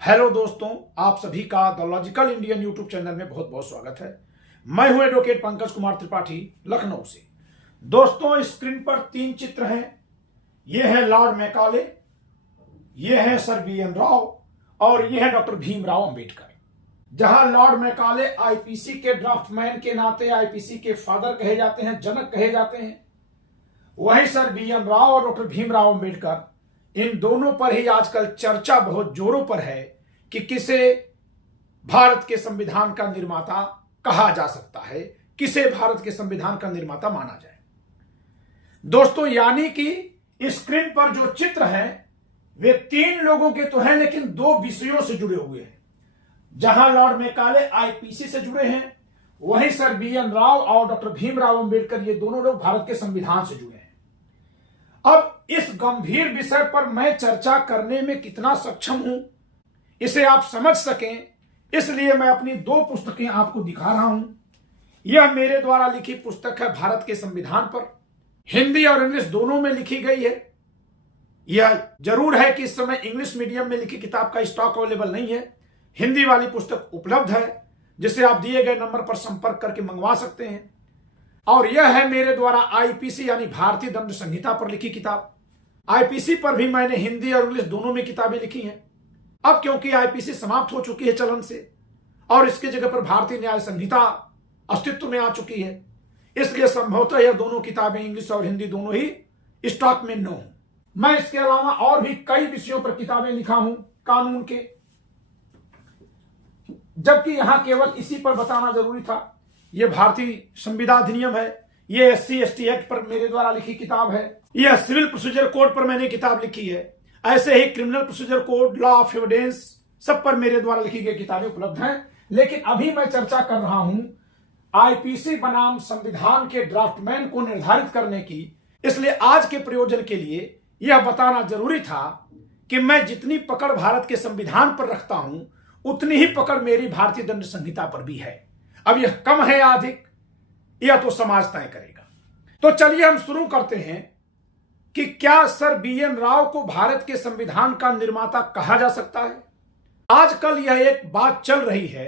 Hello दोस्तों, आप सभी का the logical Indian YouTube channel में बहुत बहुत स्वागत है। मैं हूं एडवोकेट पंकज कुमार त्रिपाठी, लखनऊ से। दोस्तों, स्क्रीन पर 3 चित्र हैं। यह है लॉर्ड मैकाले, यह है सर BN राव और यह है डॉक्टर भीमराव अंबेडकर। जहां लॉर्ड मैकाले आईपीसी के ड्राफ्टमैन के नाते आईपीसी के फादर कहे जाते हैं, जनक कहे जाते हैं, वहीं सर BN राव और डॉक्टर भीमराव अंबेडकर, इन दोनों पर ही आजकल चर्चा बहुत जोरों पर है कि किसे भारत के संविधान का निर्माता कहा जा सकता है, किसे भारत के संविधान का निर्माता माना जाए। दोस्तों, यानी कि स्क्रीन पर जो चित्र हैं वे 3 लोगों के तो हैं, लेकिन 2 विषयों से जुड़े हुए हैं। जहां लॉर्ड मैकाले आईपीसी से जुड़े हैं, वहीं सर BN राव और डॉक्टर भीमराव अंबेडकर, ये दोनों लोग भारत के संविधान से जुड़े हैं। अब इस गंभीर विषय पर मैं चर्चा करने में कितना सक्षम हूं, इसे आप समझ सकें, इसलिए मैं अपनी 2 पुस्तकें आपको दिखा रहा हूं। यह मेरे द्वारा लिखी पुस्तक है भारत के संविधान पर, हिंदी और इंग्लिश दोनों में लिखी गई है। यह जरूर है कि इस समय इंग्लिश मीडियम में लिखी किताब का स्टॉक अवेलेबल नहीं है। हिंदी वाली पुस्तक उपलब्ध है, जिसे आप दिए गए नंबर पर संपर्क करके मंगवा सकते हैं। और यह है मेरे द्वारा आईपीसी यानी भारतीय दंड संहिता पर लिखी किताब। आईपीसी पर भी मैंने हिंदी और इंग्लिश दोनों में किताबें लिखी हैं। अब क्योंकि आईपीसी समाप्त हो चुकी है चलन से और इसकी जगह पर भारतीय न्याय संहिता अस्तित्व में आ चुकी है, इसलिए संभवतः यह दोनों किताबें इंग्लिश और हिंदी दोनों ही स्टॉक में न हो। मैं इसके अलावा और भी कई विषयों पर किताबें लिखा हूं कानून के, जबकि यहां केवल इसी पर बताना जरूरी था। यह भारतीय संविधान अधिनियम है, यह SC/ST एक्ट पर मेरे द्वारा लिखी किताब है, यह सिविल प्रोसीजर कोड पर मैंने किताब लिखी है, ऐसे ही criminal procedure code, law of evidence, सब पर मेरे द्वारा लिखी गई किताबें उपलब्ध हैं। लेकिन अभी मैं चर्चा कर रहा हूं आईपीसी बनाम संविधान के ड्राफ्टमैन को निर्धारित करने की, इसलिए आज के प्रयोजन के लिए यह बताना जरूरी था कि मैं जितनी पकड़ भारत के संविधान पर रखता हूं, उतनी ही पकड़ मेरी भारतीय दंड संहिता पर भी है। अब यह कम है या अधिक, यह तो समाज तय करेगा। तो चलिए हम शुरू करते हैं कि क्या सर BN राव को भारत के संविधान का निर्माता कहा जा सकता है। आजकल यह एक बात चल रही है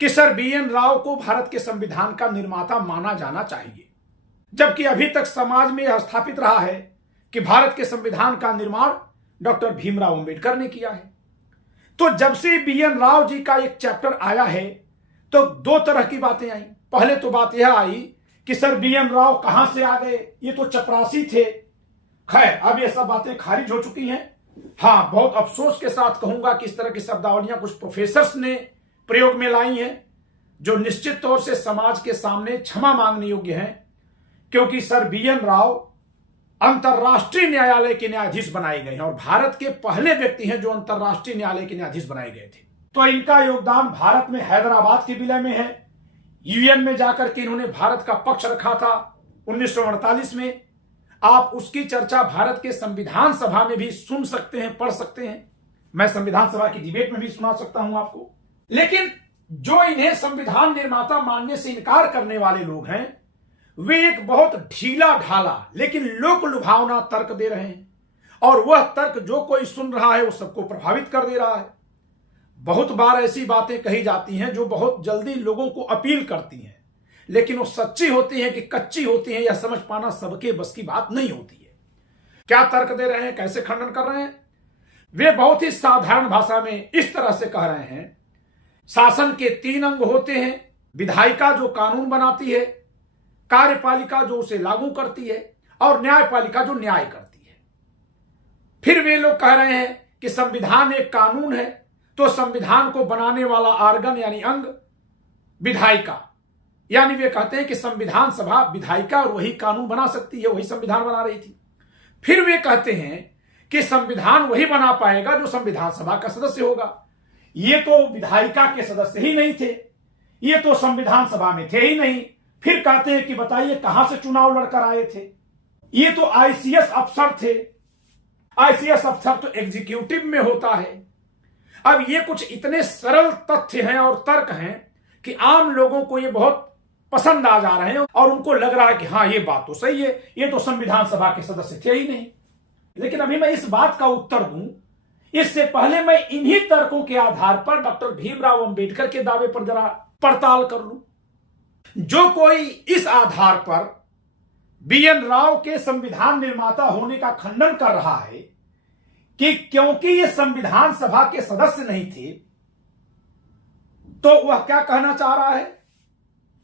कि सर BN राव को भारत के संविधान का निर्माता माना जाना चाहिए, जबकि अभी तक समाज में यह स्थापित रहा है कि भारत के संविधान का निर्माण डॉक्टर भीमराव अंबेडकर ने किया है। तो जब से BN राव जी का एक चैप्टर आया है तो 2 तरह की बातें आई। पहले तो बात यह आई कि सर BN राव कहां से आ गए, ये तो चपरासी थे। खैर, अब ये सब बातें खारिज हो चुकी हैं। हाँ, बहुत अफसोस के साथ कहूंगा कि इस तरह की शब्दावलियां कुछ प्रोफेसर्स ने प्रयोग में लाई हैं, जो निश्चित तौर से समाज के सामने क्षमा मांगने योग्य हैं, क्योंकि सर BN राव अंतर्राष्ट्रीय न्यायालय के न्यायाधीश बनाए गए हैं और भारत के पहले व्यक्ति हैं जो अंतर्राष्ट्रीय न्यायालय के न्यायाधीश बनाए गए थे। तो इनका योगदान भारत में हैदराबाद के विलय में है। UN में जाकर के इन्होंने भारत का पक्ष रखा था 1948 में। आप उसकी चर्चा भारत के संविधान सभा में भी सुन सकते हैं, पढ़ सकते हैं। मैं संविधान सभा की डिबेट में भी सुना सकता हूं आपको। लेकिन जो इन्हें संविधान निर्माता मानने से इनकार करने वाले लोग हैं, वे एक बहुत ढीला ढाला लेकिन लोक लुभावना तर्क दे रहे हैं, और वह तर्क जो कोई सुन रहा है वो सबको प्रभावित कर दे रहा है। बहुत बार ऐसी बातें कही जाती हैं जो बहुत जल्दी लोगों को अपील करती हैं, लेकिन वो सच्ची होती हैं कि कच्ची होती हैं, यह समझ पाना सबके बस की बात नहीं होती है। क्या तर्क दे रहे हैं, कैसे खंडन कर रहे हैं? वे बहुत ही साधारण भाषा में इस तरह से कह रहे हैं, शासन के 3 अंग होते हैं। विधायिका जो कानून बनाती है, कार्यपालिका जो उसे लागू करती है, और न्यायपालिका जो न्याय करती है। फिर वे लोग कह रहे हैं कि संविधान एक कानून है, तो संविधान को बनाने वाला आर्गन यानी अंग विधायिका, यानी वे कहते हैं कि संविधान सभा विधायिका और वही कानून बना सकती है, वही संविधान बना रही थी। फिर वे कहते हैं कि संविधान वही बना पाएगा जो संविधान सभा का सदस्य होगा। ये तो विधायिका के सदस्य ही नहीं थे, ये तो संविधान सभा में थे ही नहीं। फिर कहते हैं कि बताइए कहां से चुनाव लड़कर आए थे, ये तो ICS अफसर थे। ICS अफसर तो एग्जीक्यूटिव में होता है। अब ये कुछ इतने सरल तथ्य हैं और तर्क हैं कि आम लोगों को ये बहुत पसंद आ जा रहे हैं और उनको लग रहा है कि हाँ, ये बात तो सही है, ये तो संविधान सभा के सदस्य थे ही नहीं। लेकिन अभी मैं इस बात का उत्तर दूं, इससे पहले मैं इन्हीं तर्कों के आधार पर डॉक्टर भीमराव अंबेडकर के दावे पर जरा पड़ताल कर लूं। जो कोई इस आधार पर बीएन राव के संविधान निर्माता होने का खंडन कर रहा है कि क्योंकि ये संविधान सभा के सदस्य नहीं थे, तो वह क्या कहना चाह रहा है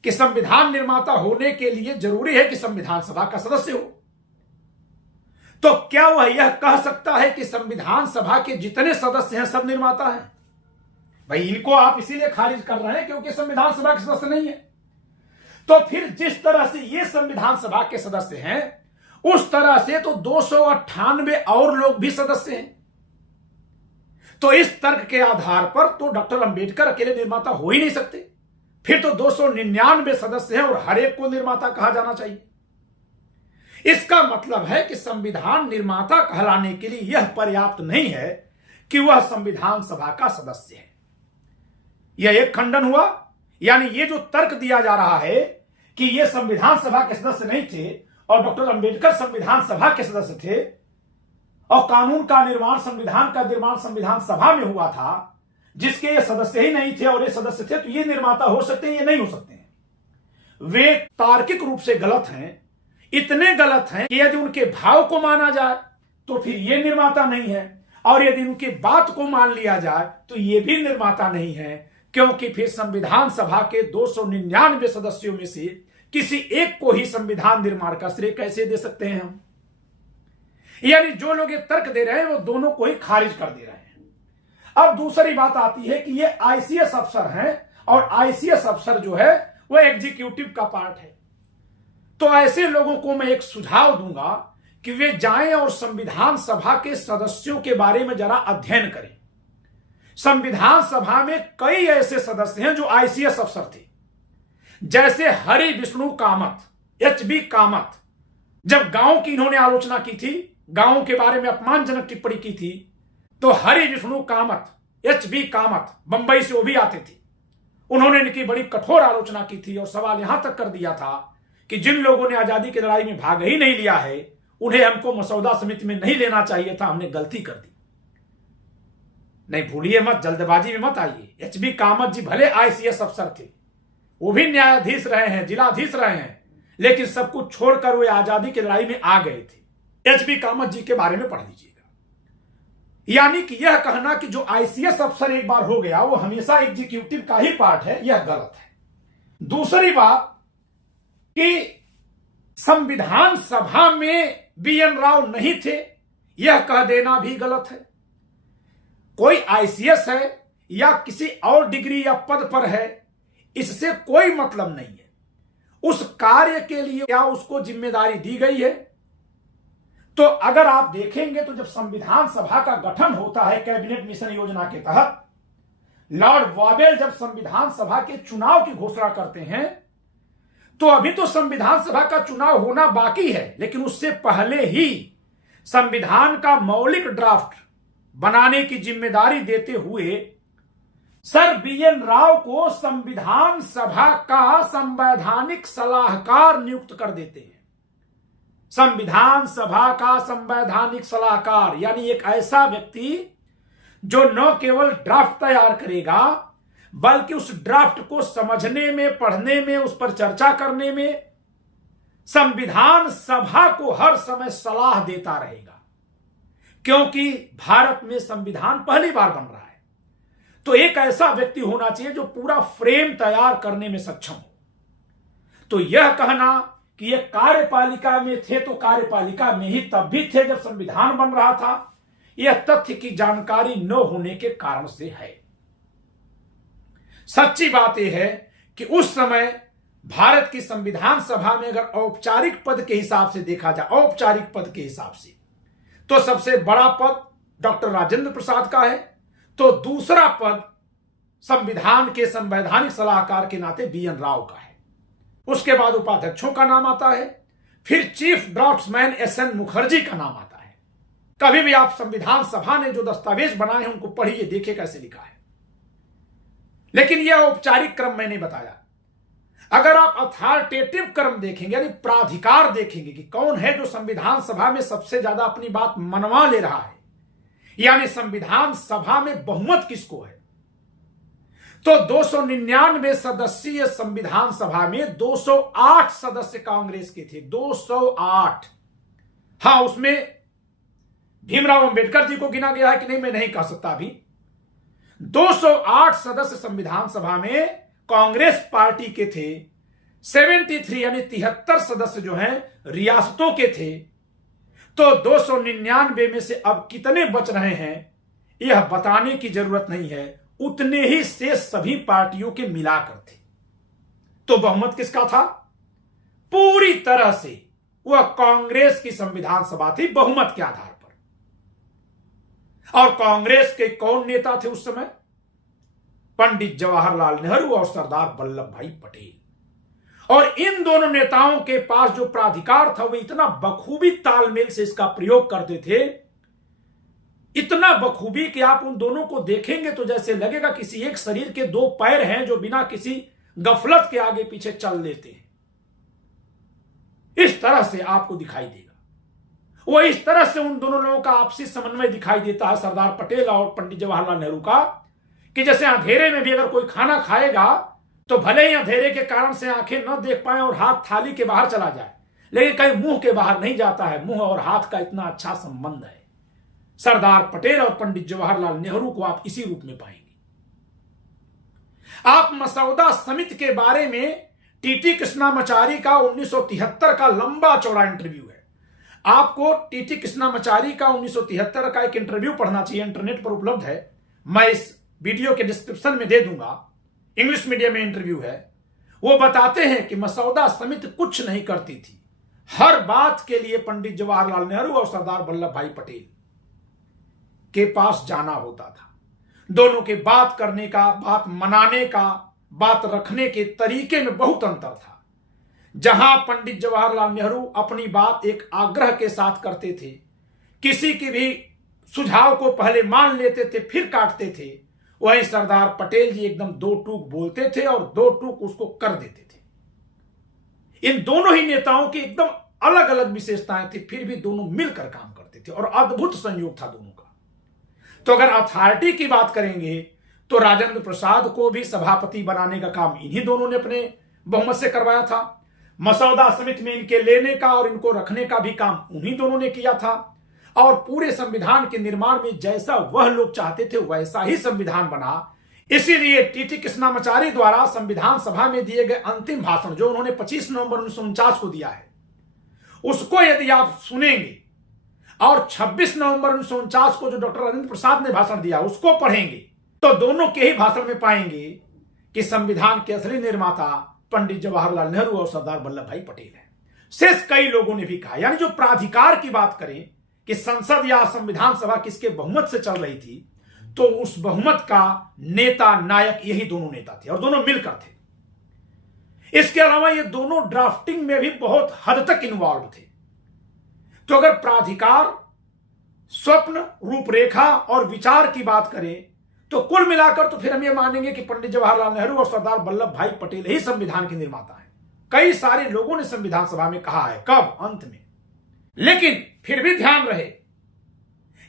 कि संविधान निर्माता होने के लिए जरूरी है कि संविधान सभा का सदस्य हो। तो क्या वह यह कह सकता है कि संविधान सभा के जितने सदस्य हैं सब निर्माता हैं? भाई इनको आप इसीलिए खारिज कर रहे हैं क्योंकि संविधान सभा के सदस्य नहीं है। तो फिर जिस तरह से ये संविधान सभा के सदस्य हैं, उस तरह से तो 298 और लोग भी सदस्य हैं। तो इस तर्क के आधार पर तो डॉक्टर अंबेडकर अकेले निर्माता हो ही नहीं सकते। फिर तो 299 सदस्य हैं और हर एक को निर्माता कहा जाना चाहिए। इसका मतलब है कि संविधान निर्माता कहलाने के लिए यह पर्याप्त नहीं है कि वह संविधान सभा का सदस्य है। यह एक खंडन हुआ। यानी ये जो तर्क दिया जा रहा है कि ये संविधान सभा के सदस्य नहीं थे और डॉक्टर अंबेडकर संविधान सभा के सदस्य थे और कानून का निर्माण, संविधान का निर्माण संविधान सभा में हुआ था, जिसके ये सदस्य ही नहीं थे और ये सदस्य थे, तो ये निर्माता हो सकते हैं, ये नहीं हो सकते हैं। वे तार्किक रूप से गलत हैं, इतने गलत हैं कि यदि उनके भाव को माना जाए तो फिर ये निर्माता नहीं है, और यदि उनकी बात को मान लिया जाए तो ये भी निर्माता नहीं है, क्योंकि फिर संविधान सभा के 299 सदस्यों में से किसी एक को ही संविधान निर्माण का श्रेय कैसे दे सकते हैं हम? यानी जो लोग ये तर्क दे रहे हैं वो दोनों को ही खारिज कर दे रहे हैं। अब दूसरी बात आती है कि ये आईसीएस अफसर हैं और आईसीएस अफसर जो है वो एग्जीक्यूटिव का पार्ट है। तो ऐसे लोगों को मैं एक सुझाव दूंगा कि वे जाएं और संविधान सभा के सदस्यों के बारे में जरा अध्ययन करें। संविधान सभा में कई ऐसे सदस्य हैं जो आईसीएस अफसर थे, जैसे हरि विष्णु कामत, एचबी कामत। जब गांव की इन्होंने आलोचना की थी, गांव के बारे में अपमानजनक टिप्पणी की थी, तो हरि विष्णु कामत, एचबी कामत बंबई से वो भी आते थे। उन्होंने इनकी बड़ी कठोर आलोचना की थी और सवाल यहां तक कर दिया था कि जिन लोगों ने आजादी की लड़ाई में भाग ही नहीं लिया है उन्हें हमको मसौदा समिति में नहीं लेना चाहिए था, हमने गलती कर दी। नहीं भूलिए मत, जल्दबाजी में मत आइए। एचबी कामत जी भले आईसीएस अफसर थे, वो भी न्यायाधीश रहे हैं, जिलाधीश रहे हैं, लेकिन सब कुछ छोड़कर वे आजादी की लड़ाई में आ गए थे। एचबी कामत जी के बारे में पढ़ लीजिएगा। यानी कि यह कहना कि जो आईसीएस अफसर एक बार हो गया वो हमेशा एग्जीक्यूटिव का ही पार्ट है, यह गलत है। दूसरी बात कि संविधान सभा में बीएन राव नहीं थे, यह कह देना भी गलत है। कोई आईसीएस है या किसी और डिग्री या पद पर है, इससे कोई मतलब नहीं है। उस कार्य के लिए क्या उसको जिम्मेदारी दी गई है? तो अगर आप देखेंगे तो जब संविधान सभा का गठन होता है कैबिनेट मिशन योजना के तहत, लॉर्ड वॉवेल जब संविधान सभा के चुनाव की घोषणा करते हैं, तो अभी तो संविधान सभा का चुनाव होना बाकी है, लेकिन उससे पहले ही संविधान का मौलिक ड्राफ्ट बनाने की जिम्मेदारी देते हुए सर बीएन राव को संविधान सभा का संवैधानिक सलाहकार नियुक्त कर देते हैं। संविधान सभा का संवैधानिक सलाहकार यानी एक ऐसा व्यक्ति जो न केवल ड्राफ्ट तैयार करेगा बल्कि उस ड्राफ्ट को समझने में, पढ़ने में, उस पर चर्चा करने में संविधान सभा को हर समय सलाह देता रहेगा, क्योंकि भारत में संविधान पहली बार बन रहा है। तो एक ऐसा व्यक्ति होना चाहिए जो पूरा फ्रेम तैयार करने में सक्षम हो। तो यह कहना कि ये कार्यपालिका में थे तो कार्यपालिका में ही तब भी थे जब संविधान बन रहा था, यह तथ्य की जानकारी न होने के कारण से है। सच्ची बात यह है कि उस समय भारत की संविधान सभा में अगर औपचारिक पद के हिसाब से देखा जाए, औपचारिक पद के हिसाब से, तो सबसे बड़ा पद डॉक्टर राजेंद्र प्रसाद का है, तो दूसरा पद संविधान के संवैधानिक सलाहकार के नाते बीएन राव का है। उसके बाद उपाध्यक्षों का नाम आता है, फिर चीफ ड्राफ्ट्समैन एसएन मुखर्जी का नाम आता है। कभी भी आप संविधान सभा ने जो दस्तावेज बनाए हैं उनको पढ़िए, देखिए कैसे लिखा है। लेकिन यह औपचारिक क्रम मैंने बताया। अगर आप अथॉरिटेटिव क्रम देखेंगे यानी प्राधिकार देखेंगे कि कौन है जो संविधान सभा में सबसे ज्यादा अपनी बात मनवा ले रहा है यानी संविधान सभा में बहुमत किसको है? तो 299 सदस्यीय संविधान सभा में 208 सदस्य कांग्रेस के थे। 208। हां, उसमें भीमराव अंबेडकर जी को गिना गया है कि नहीं मैं नहीं कह सकता अभी। 208 सदस्य संविधान सभा में कांग्रेस पार्टी के थे। 73 यानी 73 सदस्य जो हैं रियासतों के थे। तो 299 में से अब कितने बच रहे हैं यह बताने की जरूरत नहीं है, उतने ही शेष सभी पार्टियों के मिलाकर थे। तो बहुमत किसका था? पूरी तरह से वह कांग्रेस की संविधान सभा थी बहुमत के आधार पर। और कांग्रेस के कौन नेता थे उस समय? पंडित जवाहरलाल नेहरू और सरदार वल्लभ भाई पटेल। और इन दोनों नेताओं के पास जो प्राधिकार था वह इतना बखूबी तालमेल से इसका प्रयोग करते थे, इतना बखूबी कि आप उन दोनों को देखेंगे तो जैसे लगेगा किसी एक शरीर के दो पैर हैं जो बिना किसी गफलत के आगे पीछे चल लेते हैं। इस तरह से आपको दिखाई देगा। वो इस तरह से उन दोनों लोगों का आपसी समन्वय दिखाई देता है, सरदार पटेल और पंडित जवाहरलाल नेहरू का, कि जैसे अंधेरे में भी अगर कोई खाना खाएगा तो भले ही अंधेरे के कारण से आंखें न देख पाए और हाथ थाली के बाहर चला जाए, लेकिन कहीं मुंह के बाहर नहीं जाता है। मुंह और हाथ का इतना अच्छा संबंध है। सरदार पटेल और पंडित जवाहरलाल नेहरू को आप इसी रूप में पाएंगे। आप मसौदा समिति के बारे में टीटी कृष्णामाचारी का 1973 का लंबा चौड़ा इंटरव्यू है। आपको टीटी कृष्णामाचारी का 1973 का एक इंटरव्यू पढ़ना चाहिए, इंटरनेट पर उपलब्ध है। मैं इस वीडियो के डिस्क्रिप्शन में दे दूंगा। इंग्लिश मीडियम में इंटरव्यू है। वो बताते हैं कि मसौदा समिति कुछ नहीं करती थी। हर बात के लिए पंडित जवाहरलाल नेहरू और सरदार वल्लभ भाई पटेल के पास जाना होता था। दोनों के बात करने का, बात मनाने का, बात रखने के तरीके में बहुत अंतर था। जहां पंडित जवाहरलाल नेहरू अपनी बात एक आग्रह के साथ करते थे, किसी की भी सुझाव को पहले मान लेते थे फिर काटते थे, वहीं सरदार पटेल जी एकदम दो टूक बोलते थे और दो टूक उसको कर देते थे। इन दोनों ही नेताओं की एकदम अलग अलग विशेषताएं थी, फिर भी दोनों मिलकर काम करते थे और अद्भुत संयोग था दोनों का। तो अगर अथॉरिटी की बात करेंगे तो राजेंद्र प्रसाद को भी सभापति बनाने का काम इन्हीं दोनों ने अपने बहुमत से करवाया था। मसौदा समिति में इनके लेने का और इनको रखने का भी काम उन्हीं दोनों ने किया था। और पूरे संविधान के निर्माण में जैसा वह लोग चाहते थे वैसा ही संविधान बना। इसीलिए टीटी कृष्णामाचारी द्वारा संविधान सभा में दिए गए अंतिम भाषण, जो उन्होंने 25 नवंबर 1949 को दिया है, उसको यदि आप सुनेंगे और 26 नवंबर 1949 को जो डॉक्टर राजेंद्र प्रसाद ने भाषण दिया उसको पढ़ेंगे, तो दोनों के ही भाषण में पाएंगे कि संविधान के असली निर्माता पंडित जवाहरलाल नेहरू और सरदार वल्लभ भाई पटेल हैं। शेष कई लोगों ने भी कहा। यानी जो प्राधिकार की बात करें कि संसद या संविधान सभा किसके बहुमत से चल रही थी, तो उस बहुमत का नेता नायक यही दोनों नेता थे और दोनों मिलकर थे। इसके अलावा ये दोनों ड्राफ्टिंग में भी बहुत हद तक इन्वॉल्व थे। तो अगर प्राधिकार, स्वप्न, रूपरेखा और विचार की बात करें तो कुल मिलाकर तो फिर हम ये मानेंगे कि पंडित जवाहरलाल नेहरू और सरदार वल्लभ भाई पटेल ही संविधान के निर्माता हैं। कई सारे लोगों ने संविधान सभा में कहा है, कब? अंत में। लेकिन फिर भी ध्यान रहे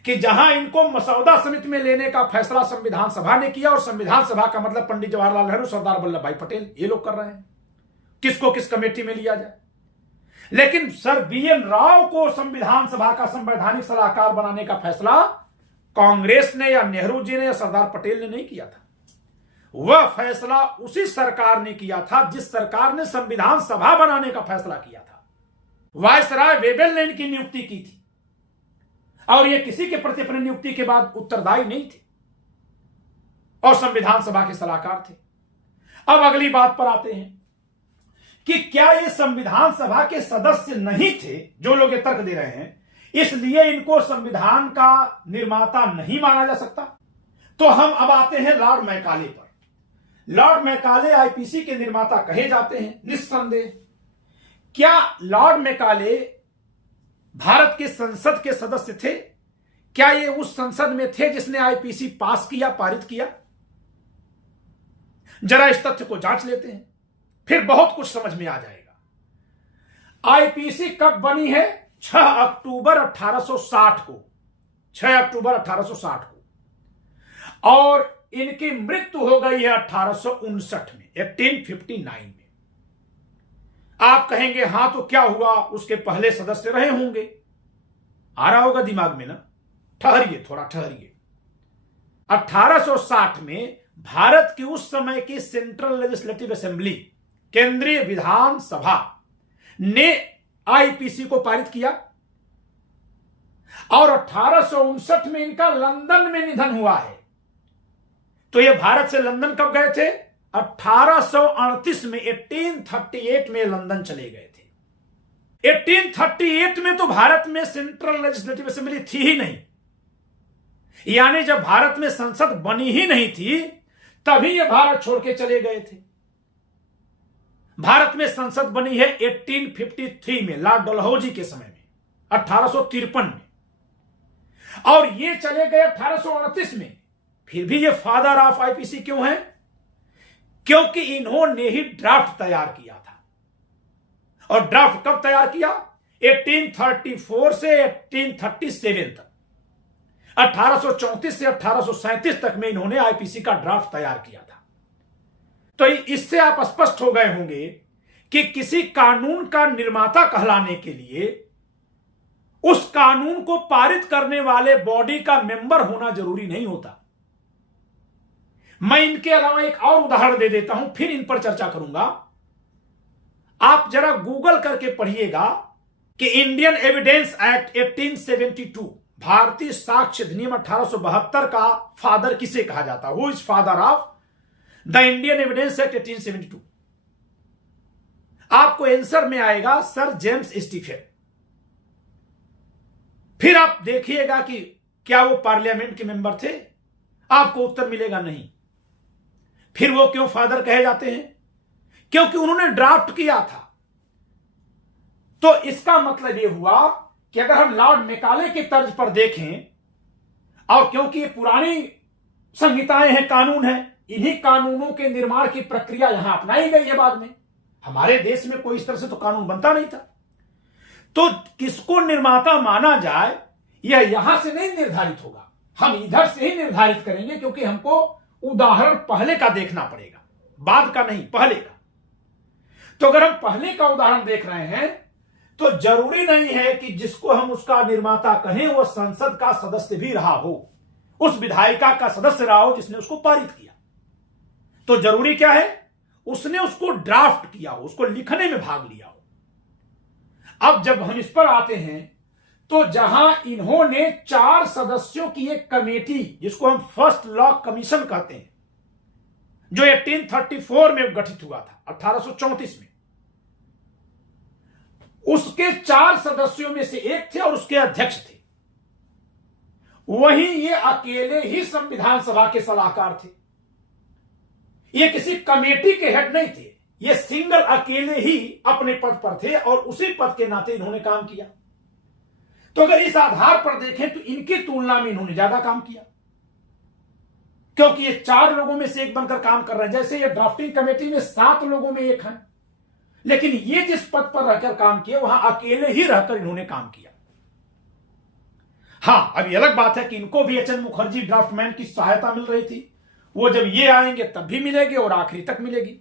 कि जहां इनको मसौदा समिति में लेने का फैसला संविधान सभा ने किया, और संविधान सभा का मतलब पंडित जवाहरलाल नेहरू, सरदार वल्लभ भाई पटेल, ये लोग कर रहे हैं किसको किस कमेटी में लिया जाए। लेकिन सर BN राव को संविधान सभा का संवैधानिक सलाहकार बनाने का फैसला कांग्रेस ने या नेहरू जी ने या सरदार पटेल ने नहीं किया था। वह फैसला उसी सरकार ने किया था जिस सरकार ने संविधान सभा बनाने का फैसला किया था। वायसराय वेबल ने इनकी नियुक्ति की थी और ये किसी के प्रति अपनी नियुक्ति के बाद उत्तरदायी नहीं थे और संविधान सभा के सलाहकार थे। अब अगली बात पर आते हैं कि क्या ये संविधान सभा के सदस्य नहीं थे? जो लोग ये तर्क दे रहे हैं इसलिए इनको संविधान का निर्माता नहीं माना जा सकता। तो हम अब आते हैं लॉर्ड मैकाले पर। लॉर्ड मैकाले आईपीसी के निर्माता कहे जाते हैं निस्संदेह। क्या लॉर्ड मैकाले भारत के संसद के सदस्य थे? क्या ये उस संसद में थे जिसने आईपीसी पास किया, पारित किया? जरा इस तथ्य को जांच लेते हैं, फिर बहुत कुछ समझ में आ जाएगा। आईपीसी कब बनी है? 6 अक्टूबर 1860 को 6 अक्टूबर 1860 को, और इनकी मृत्यु हो गई है 1859 में, 1859 में। आप कहेंगे हां तो क्या हुआ, उसके पहले सदस्य रहे होंगे। आ रहा होगा दिमाग में ना, ठहरिए, थोड़ा ठहरिए। 1860 में भारत की उस समय की सेंट्रल लेजिस्लेटिव असेंबली, केंद्रीय विधान सभा ने आईपीसी को पारित किया, और 1859 में इनका लंदन में निधन हुआ है। तो ये भारत से लंदन कब गए थे? 1838 में, 1838 में लंदन चले गए थे। 1838 में तो भारत में सेंट्रल लेजिस्लेटिव असेंबली थी ही नहीं, यानी जब भारत में संसद बनी ही नहीं थी तभी ये भारत छोड़ के चले गए थे। भारत में संसद बनी है 1853 में, लॉर्ड डलहौजी के समय में, 1853 में, और ये चले गए 1829 में। फिर भी ये फादर ऑफ आईपीसी क्यों है? क्योंकि इन्होंने ही ड्राफ्ट तैयार किया था। और ड्राफ्ट कब तैयार किया? 1834 से 1837 तक, 1834 से 1837 तक में इन्होंने आईपीसी का ड्राफ्ट तैयार किया था। तो इससे आप स्पष्ट हो गए होंगे कि किसी कानून का निर्माता कहलाने के लिए उस कानून को पारित करने वाले बॉडी का मेंबर होना जरूरी नहीं होता। मैं इनके अलावा एक और उदाहरण दे देता हूं, फिर इन पर चर्चा करूंगा। आप जरा गूगल करके पढ़िएगा कि इंडियन एविडेंस एक्ट 1872, भारतीय साक्ष्य अधिनियम 1872 का फादर किसे कहा जाता? Who is father of the Indian evidence act 1872? आपको आंसर में आएगा सर जेम्स स्टीफेन। फिर आप देखिएगा कि क्या वो पार्लियामेंट के मेंबर थे? आपको उत्तर मिलेगा नहीं। फिर वो क्यों फादर कहे जाते हैं? क्योंकि उन्होंने ड्राफ्ट किया था। तो इसका मतलब ये हुआ कि अगर हम लॉर्ड मैकाले की तर्ज पर देखें, और क्योंकि ये पुरानी संहिताएं हैं, कानून है, इन्हीं कानूनों के निर्माण की प्रक्रिया यहां अपनाई गई है बाद में। हमारे देश में कोई इस तरह से तो कानून बनता नहीं था। तो किसको निर्माता माना जाए यह यहां से नहीं निर्धारित होगा, हम इधर से ही निर्धारित करेंगे, क्योंकि हमको उदाहरण पहले का देखना पड़ेगा, बाद का नहीं, पहले का। तो अगर हम पहले का उदाहरण देख रहे हैं तो जरूरी नहीं है कि जिसको हम उसका निर्माता कहें वह संसद का सदस्य भी रहा हो, उस विधायिका का सदस्य रहा हो जिसने उसको पारित किया। तो जरूरी क्या है? उसने उसको ड्राफ्ट किया हो, उसको लिखने में भाग लिया हो। अब जब हम इस पर आते हैं तो जहां इन्होंने 4 सदस्यों की एक कमेटी, जिसको हम फर्स्ट लॉ कमीशन कहते हैं, जो 1834 में गठित हुआ था, 1834 में, उसके 4 सदस्यों में से एक थे और उसके अध्यक्ष थे। वहीं ये अकेले ही संविधान सभा के सलाहकार थे। ये किसी कमेटी के हेड नहीं थे, ये सिंगल अकेले ही अपने पद पर थे और उसी पद के नाते इन्होंने काम किया। तो अगर इस आधार पर देखें तो इनकी तुलना में इन्होंने ज्यादा काम किया, क्योंकि ये 4 लोगों में से एक बनकर काम कर रहे हैं। जैसे ये ड्राफ्टिंग कमेटी में 7 लोगों में एक है, लेकिन ये जिस पद पर रहकर काम किए वहां अकेले ही रहकर इन्होंने काम किया। हां, अभी अलग बात है कि इनको भी एच एन मुखर्जी ड्राफ्टमैन की सहायता मिल रही थी। वो जब ये आएंगे तब भी मिलेगी और आखिरी तक मिलेगी।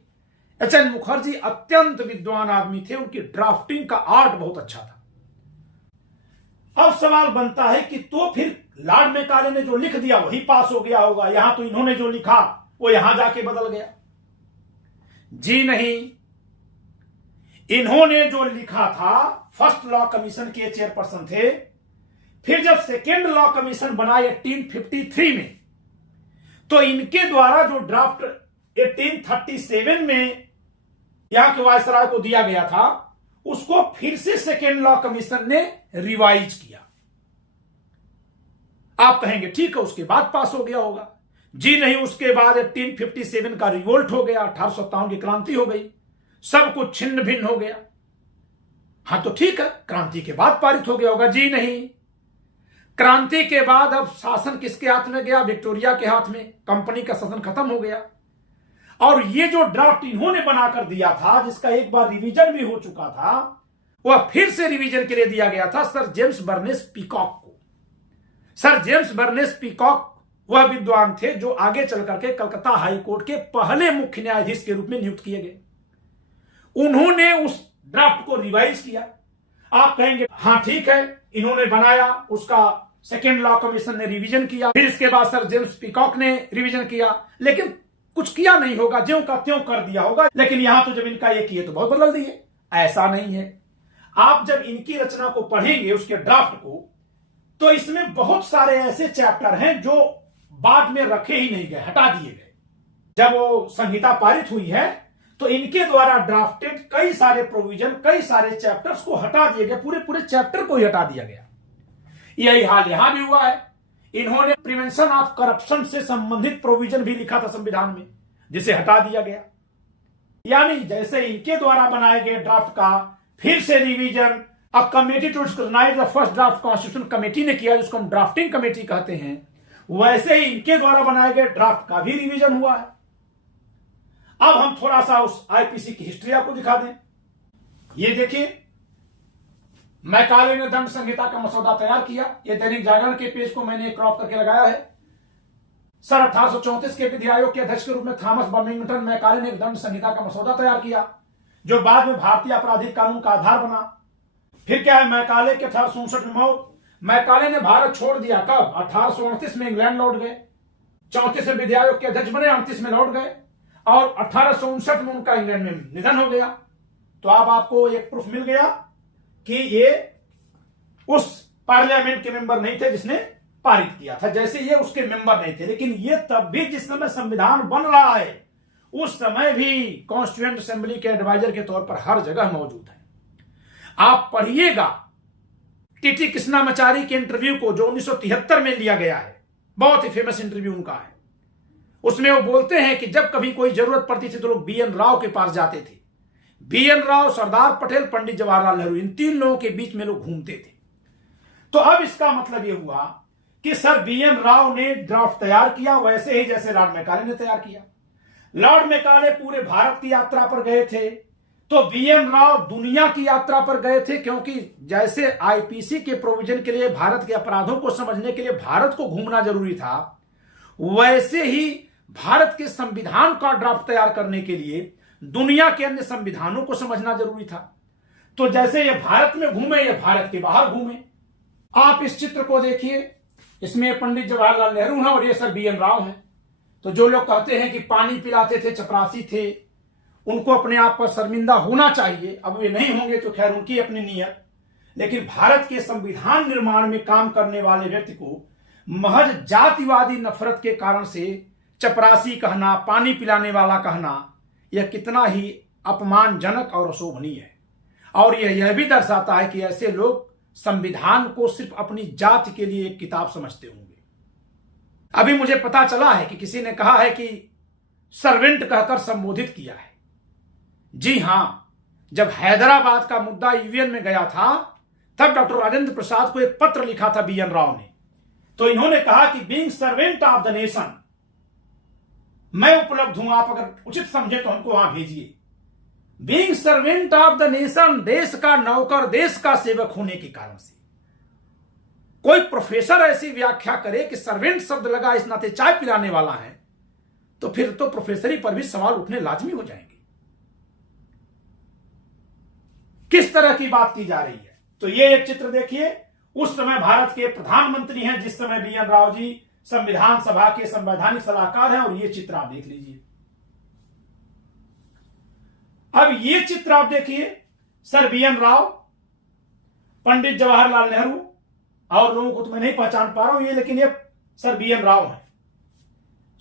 एच एन मुखर्जी अत्यंत विद्वान आदमी थे, उनकी ड्राफ्टिंग का आर्ट बहुत अच्छा था। अब सवाल बनता है कि तो फिर लॉर्ड मैकाले ने जो लिख दिया वही पास हो गया होगा, यहां तो इन्होंने जो लिखा वो यहां जाके बदल गया। जी नहीं, इन्होंने जो लिखा था, फर्स्ट लॉ कमीशन के चेयरपर्सन थे। फिर जब सेकेंड लॉ कमीशन बना 1853 में, तो इनके द्वारा जो ड्राफ्ट 1837 में यहां के वायसराय को दिया गया था, उसको फिर से सेकेंड लॉ कमीशन ने रिवाइज किया। आप कहेंगे ठीक है, उसके बाद पास हो गया होगा। जी नहीं, उसके बाद 1857 का रिवोल्ट हो गया, 1857 की क्रांति हो गई, सब कुछ छिन्न भिन्न हो गया। हां तो ठीक है, क्रांति के बाद पारित हो गया होगा। जी नहीं, क्रांति के बाद अब शासन किसके हाथ में गया? विक्टोरिया के हाथ में। कंपनी का शासन खत्म हो गया और ये जो ड्राफ्ट इन्होंने बनाकर दिया था, जिसका एक बार रिवीजन भी हो चुका था, वह फिर से रिवीजन के लिए दिया गया था सर जेम्स बर्नेस पीकॉक को। सर जेम्स बर्नेस पीकॉक वह विद्वान थे जो आगे चल करके कलकत्ता हाई कोर्ट के पहले मुख्य न्यायाधीश के रूप में नियुक्त किए गए। उन्होंने उस ड्राफ्ट को रिवाइज किया। आप कहेंगे हाँ ठीक है, इन्होंने बनाया, उसका सेकेंड लॉ कमीशन ने रिवीजन किया, फिर इसके बाद सर जेम्स पीकॉक ने रिवीजन किया, लेकिन कुछ किया नहीं होगा, ज्यों का त्यों कर दिया होगा। लेकिन यहां तो जब इनका ये किए तो बहुत बदल दिए। ऐसा नहीं है। आप जब इनकी रचना को पढ़ेंगे, उसके ड्राफ्ट को, तो इसमें बहुत सारे ऐसे चैप्टर हैं जो बाद में रखे ही नहीं गए, हटा दिए गए। जब वो संहिता पारित हुई है तो इनके द्वारा ड्राफ्टेड कई सारे प्रोविजन, कई सारे चैप्टर्स को हटा दिए गए, पूरे पूरे चैप्टर को ही हटा दिया गया। यही हाल यहां भी हुआ है। इन्होंने प्रिवेंशन ऑफ करप्शन से संबंधित प्रोविजन भी लिखा था संविधान में, जिसे हटा दिया गया। यानी जैसे इनके द्वारा बनाए गए ड्राफ्ट का फिर से revision a committee to scrutinize the first draft constitution committee ने किया, जिसको हम ड्राफ्टिंग कमेटी कहते हैं, वैसे ही इनके द्वारा बनाए गए ड्राफ्ट का भी रिवीजन हुआ है। अब हम थोड़ा सा उस आईपीसी की हिस्ट्री आपको दिखा दें। ये देखिए, मैकाले ने दंड संहिता का मसौदा तैयार किया। ये दैनिक जागरण के पेज को मैंने क्रॉप करके लगाया है। सन 1834 के विधि आयोग के अध्यक्ष के रूप में थॉमस बर्मिंगटन मैकाले ने एक दंड संहिता का मसौदा तैयार किया, जो बाद में भारतीय आपराधिक कानून का आधार बना। फिर क्या है, मैकाले के 1867 में मौत। मैकाले ने भारत छोड़ दिया कब? 1838 में इंग्लैंड लौट गए, 34 में विधि आयोग के अध्यक्ष बने, 38 में लौट गए, और 1859 में उनका इंग्लैंड में निधन हो गया। तो अब आपको एक प्रूफ मिल गया कि ये उस पार्लियामेंट के मेंबर नहीं थे जिसने पारित किया था, जैसे ये उसके मेंबर नहीं थे। लेकिन ये तब भी जिस समय संविधान बन रहा है, उस समय भी कॉन्स्टिट्यूएंट असेंबली के एडवाइजर के तौर पर हर जगह मौजूद है। आप पढ़िएगा टीटी कृष्णामाचारी के इंटरव्यू को, जो 1973 में लिया गया है, बहुत ही फेमस इंटरव्यू उनका है। उसमें वो बोलते हैं कि जब कभी कोई जरूरत पड़ती थी तो लोग बीएन राव के पास जाते थे। बीएन राव, सरदार पटेल, पंडित जवाहरलाल नेहरू, इन तीन लोगों के बीच में लोग घूमते थे। तो अब इसका मतलब यह हुआ कि सर बीएन राव ने ड्राफ्ट तैयार किया, वैसे ही जैसे लॉर्ड मैकाले ने तैयार किया। लॉर्ड मैकाले पूरे भारत की यात्रा पर गए थे, तो बीएन राव दुनिया की यात्रा पर गए थे, क्योंकि जैसे आईपीसी के प्रोविजन के लिए, भारत के अपराधों को समझने के लिए भारत को घूमना जरूरी था, वैसे ही भारत के संविधान का ड्राफ्ट तैयार करने के लिए दुनिया के अन्य संविधानों को समझना जरूरी था। तो जैसे ये भारत में घूमे, ये भारत के बाहर घूमे। आप इस चित्र को देखिए, इसमें पंडित जवाहरलाल नेहरू हैं और ये सर बीएन राव हैं। तो जो लोग कहते हैं कि पानी पिलाते थे, चपरासी थे, उनको अपने आप पर शर्मिंदा होना चाहिए। अब वे नहीं होंगे तो खैर उनकी अपनी नीयत, लेकिन भारत के संविधान निर्माण में काम करने वाले व्यक्ति को महज जातिवादी नफरत के कारण से चपरासी कहना, पानी पिलाने वाला कहना, यह कितना ही अपमानजनक और अशोभनीय है। और यह भी दर्शाता है कि ऐसे लोग संविधान को सिर्फ अपनी जाति के लिए एक किताब समझते होंगे। अभी मुझे पता चला है कि किसी ने कहा है कि सर्वेंट कहकर संबोधित किया है। जी हां, जब हैदराबाद का मुद्दा ईवीएम में गया था, तब डॉक्टर राजेंद्र प्रसाद को एक पत्र लिखा था बीएन राव ने। तो इन्होंने कहा कि being servant of the nation, मैं उपलब्ध हूं, आप अगर उचित समझे तो हमको वहां भेजिए। Being servant of the nation, देश का नौकर, देश का सेवक होने के कारण से कोई प्रोफेसर ऐसी व्याख्या करे कि सर्वेंट शब्द लगा इस नाते चाय पिलाने वाला है, तो फिर तो प्रोफेसरी पर भी सवाल उठने लाजमी हो जाएंगे। किस तरह की बात की जा रही है? तो ये एक चित्र देखिए, उस समय भारत के प्रधानमंत्री हैं, जिस समय बीएन राव जी संविधान सभा के संवैधानिक सलाहकार हैं, और ये चित्र आप देख लीजिए। अब ये चित्र आप देखिए, सर बीएन राव, पंडित जवाहरलाल नेहरू, और लोगों को तो मैं नहीं पहचान पा रहा हूं ये, लेकिन ये सर बीएन राव है।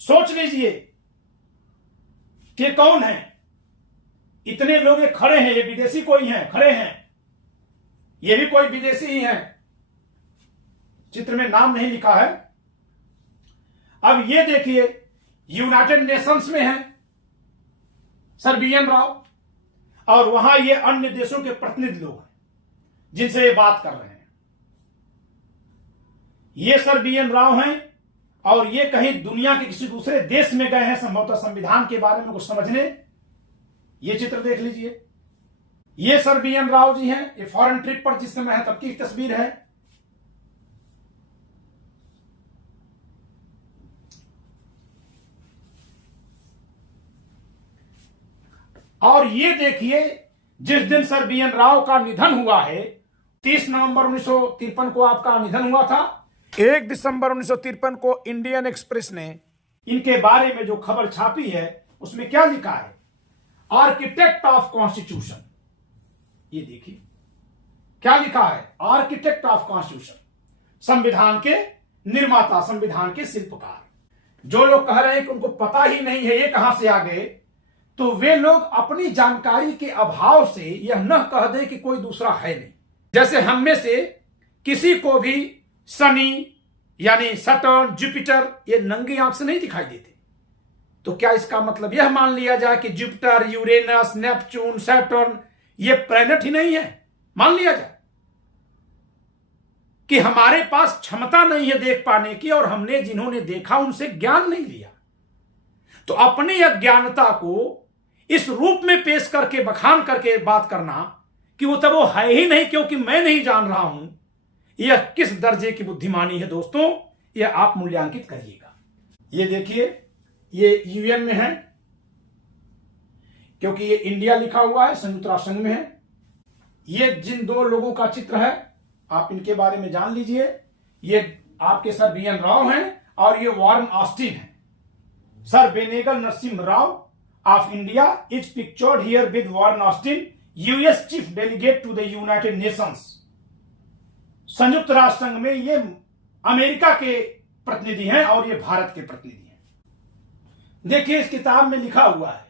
सोच लीजिए कि कौन है? इतने लोग ये खड़े हैं, ये विदेशी कोई हैं, खड़े हैं, ये भी कोई विदेशी ही हैं। चित्र में नाम नहीं लिखा है। अब ये देखिए, यूनाइटेड नेशंस में है सर बीएन राव, और वहां ये अन्य देशों के प्रतिनिधि लोग हैं जिनसे ये बात कर रहे हैं। ये सर बीएन राव हैं, और ये कहीं दुनिया के किसी दूसरे देश में गए हैं संभवतः संविधान के बारे में कुछ समझने। ये चित्र देख लीजिए, ये सर बीएन राव जी हैं, ये फॉरेन ट्रिप पर जिस समय है तब की तस्वीर है। और ये देखिए, जिस दिन सर बी.एन. राव का निधन हुआ है, 30 नवंबर 1953 को आपका निधन हुआ था। 1 दिसंबर 1953 को इंडियन एक्सप्रेस ने इनके बारे में जो खबर छापी है, उसमें क्या लिखा है? Architect of constitution. ये देखिए क्या लिखा है, आर्किटेक्ट ऑफ कॉन्स्टिट्यूशन, संविधान के निर्माता, संविधान के शिल्पकार। जो लोग कह रहे हैं कि उनको पता ही नहीं है ये कहां से आ गए, तो वे लोग अपनी जानकारी के अभाव से यह न कह दे कि कोई दूसरा है नहीं। जैसे हम में से किसी को भी शनि यानी सैटर्न, जुपिटर ये नंगी आंख से नहीं दिखाई देते, तो क्या इसका मतलब यह मान लिया जाए कि जुपिटर, यूरेनस, नेपच्यून, सैटर्न ये प्लैनेट ही नहीं है? मान लिया जाए कि हमारे पास क्षमता नहीं है देख पाने की, और हमने जिन्होंने देखा उनसे ज्ञान नहीं लिया। तो अपनी अज्ञानता को इस रूप में पेश करके, बखान करके बात करना कि वो तब वो है ही नहीं क्योंकि मैं नहीं जान रहा हूं, यह किस दर्जे की बुद्धिमानी है दोस्तों, यह आप मूल्यांकित करिएगा। ये देखिए, ये यूएन में है क्योंकि ये इंडिया लिखा हुआ है, संयुक्त राष्ट्र संघ में है। ये जिन दो लोगों का चित्र है, आप इनके बारे में जान लीजिए। ये आपके सर बी.एन. राव हैं और ये वॉरेन ऑस्टिन है। Sir Benegal Narasimha Rao of India is pictured here with Warren Austin, US chief delegate to the United Nations. संयुक्त राष्ट्र संघ में ये अमेरिका के प्रतिनिधि हैं और ये भारत के प्रतिनिधि हैं। देखिए इस किताब में लिखा हुआ है,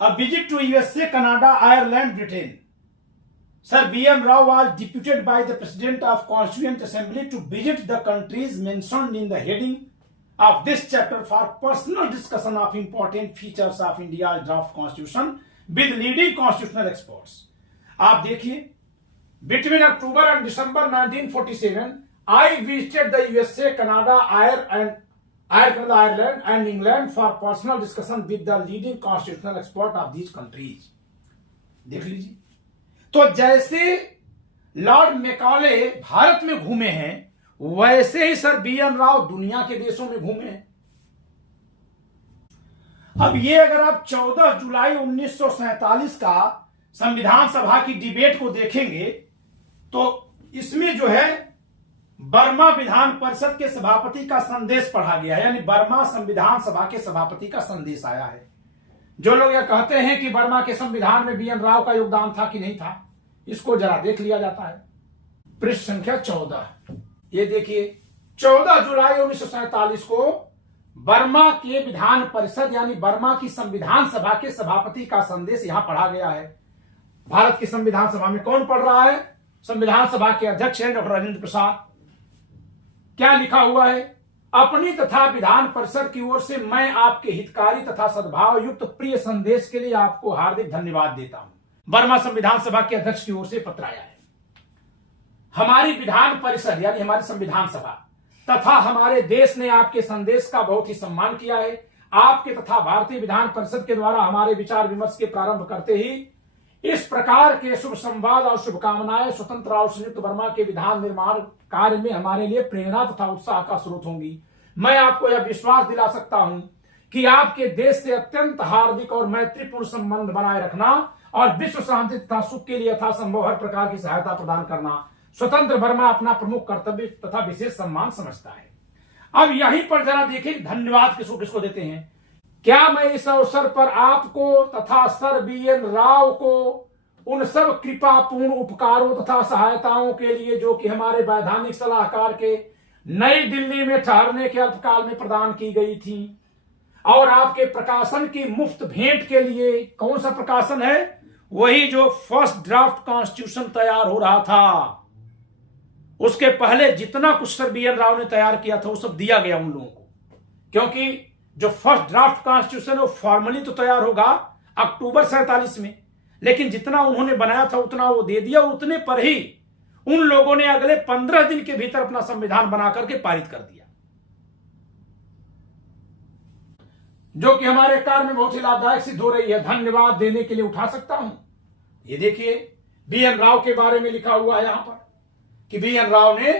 a visit to USA, Canada, Ireland, Britain. Sir B.M. Rao was deputed by the President of Constituent Assembly to visit the countries mentioned in the heading of this chapter for personal discussion of important features of India's draft constitution with leading constitutional experts. आप देखिए, between October and December 1947, I visited the USA, Canada, Ireland and England for personal discussion with the leading constitutional expert of these countries. देख लीजिए, तो जैसे Lord Macaulay Bharat में घूमे हैं, वैसे ही सर बी.एन. राव दुनिया के देशों में घूमे हैं। अब ये अगर आप 14 जुलाई 1947 का संविधान सभा की डिबेट को देखेंगे, तो इसमें जो है बर्मा विधान परिषद के सभापति का संदेश पढ़ा गया, यानी बर्मा संविधान सभा के सभापति का संदेश आया है। जो लोग यह कहते हैं कि बर्मा के संविधान में बी.एन. राव का योगदान था कि नहीं था, इसको जरा देख लिया जाता है। पृष्ठ संख्या 14, ये देखिए, 14 जुलाई 1947 को बर्मा के विधान परिषद यानी बर्मा की संविधान सभा के सभापति का संदेश यहां पढ़ा गया है। भारत की संविधान सभा में कौन पढ़ रहा है? संविधान सभा के अध्यक्ष हैं डॉक्टर राजेंद्र प्रसाद। क्या लिखा हुआ है? अपनी तथा विधान परिषद की ओर से मैं आपके हितकारी तथा सद्भाव युक्त प्रिय संदेश के लिए आपको हार्दिक धन्यवाद देता हूं। बर्मा संविधान सभा के अध्यक्ष की ओर से पत्र आया है। हमारी विधान परिषद यानी हमारी संविधान सभा तथा हमारे देश ने आपके संदेश का बहुत ही सम्मान किया है। आपके तथा भारतीय विधान परिषद के द्वारा हमारे विचार विमर्श के प्रारंभ करते ही इस प्रकार के शुभ संवाद और शुभकामनाएं स्वतंत्र और संयुक्त बर्मा के विधान निर्माण कार्य में हमारे लिए प्रेरणा तथा उत्साह का स्रोत होंगी। मैं आपको यह विश्वास दिला सकता हूं कि आपके देश से अत्यंत हार्दिक और मैत्रीपूर्ण संबंध बनाए रखना और विश्व शांति तथा सुख के लिए यथासंभव हर प्रकार की सहायता प्रदान करना स्वतंत्र बर्मा अपना प्रमुख कर्तव्य तथा विशेष सम्मान समझता है। अब यहीं पर जरा देखिए धन्यवाद किसको देते हैं। क्या मैं इस अवसर पर आपको तथा सर बी.एन. राव को उन सब कृपापूर्ण उपकारों तथा सहायताओं के लिए जो कि हमारे वैधानिक सलाहकार के नई दिल्ली में ठहरने के अल्पकाल में प्रदान की गई थी और आपके प्रकाशन की मुफ्त भेंट के लिए, कौन सा प्रकाशन है? वही जो फर्स्ट ड्राफ्ट कॉन्स्टिट्यूशन तैयार हो रहा था, उसके पहले जितना कुछ सर बी.एन. राव ने तैयार किया था वो सब दिया गया उन लोगों को। क्योंकि जो फर्स्ट ड्राफ्ट कॉन्स्टिट्यूशन वो फॉर्मली तो तैयार होगा अक्टूबर 47 में, लेकिन जितना उन्होंने बनाया था उतना वो दे दिया, उतने पर ही उन लोगों ने अगले 15 दिन के भीतर अपना संविधान बना करके पारित कर दिया, जो कि हमारे कार्य में बहुत ही लाभदायक सिद्ध हो रही है। धन्यवाद देने के लिए उठा सकता हूं। ये देखिए बी.एन. राव के बारे में लिखा हुआ है यहां पर कि बी.एन. राव ने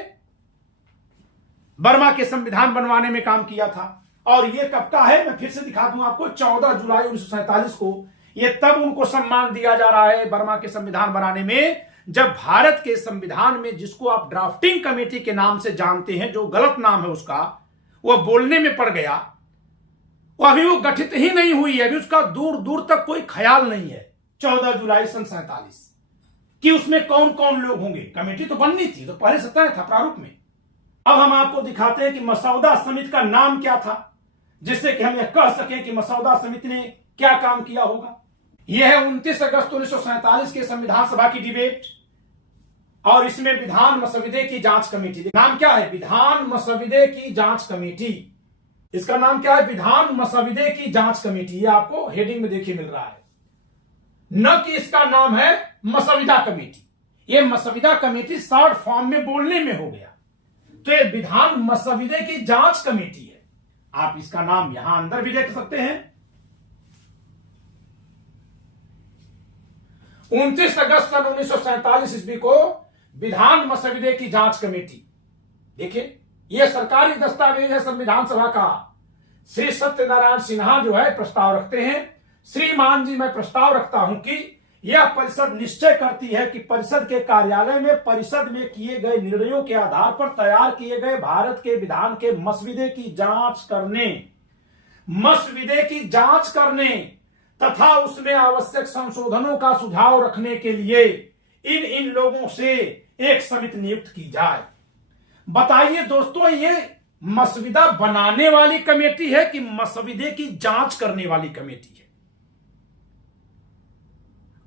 बर्मा के संविधान बनवाने में काम किया था। और ये कब का है मैं फिर से दिखा दूं आपको, 14 जुलाई 1947 को ये तब उनको सम्मान दिया जा रहा है बर्मा के संविधान बनाने में, जब भारत के संविधान में जिसको आप ड्राफ्टिंग कमेटी के नाम से जानते हैं, जो गलत नाम है उसका, वह बोलने में पड़ गया। वो अभी वो गठित ही नहीं हुई है, अभी उसका दूर दूर तक कोई ख्याल नहीं है 14 जुलाई सन 47 कि उसमें कौन कौन लोग होंगे। कमेटी तो बननी थी, तो पहले से तय था प्रारूप में। अब हम आपको दिखाते हैं कि मसौदा समिति का नाम क्या था, जिससे कि हम यह कह सकें कि मसौदा समिति ने क्या काम किया होगा। यह है 29 अगस्त 1947 के संविधान सभा की डिबेट, और इसमें विधान मसविदे की जांच कमेटी, नाम क्या है, विधान मसविदे की जांच कमेटी। इसका नाम क्या है, विधान मसविदे की जांच कमेटी। ये आपको हेडिंग में देखिए मिल रहा है, न कि इसका नाम है मसविदा कमेटी। ये मसविदा कमेटी शॉर्ट फॉर्म में बोलने में हो गया, तो ये विधान मसविदे की जांच कमेटी है। आप इसका नाम यहां अंदर भी देख सकते हैं, 29 अगस्त सन 1947 ईस्वी को विधान मसविदे की जांच कमेटी। देखिए, यह सरकारी दस्तावेज है संविधान सभा का। श्री सत्यनारायण सिन्हा जो है प्रस्ताव रखते हैं, श्रीमान जी मैं प्रस्ताव रखता हूं कि यह परिषद निश्चय करती है कि परिषद के कार्यालय में परिषद में किए गए निर्णयों के आधार पर तैयार किए गए भारत के विधान के मसविदे की जांच करने तथा उसमें आवश्यक संशोधनों का सुझाव रखने के लिए इन लोगों से एक समिति नियुक्त की जाए। बताइए दोस्तों, ये मसविदा बनाने वाली कमेटी है कि मसविदे की जांच करने वाली कमेटी है?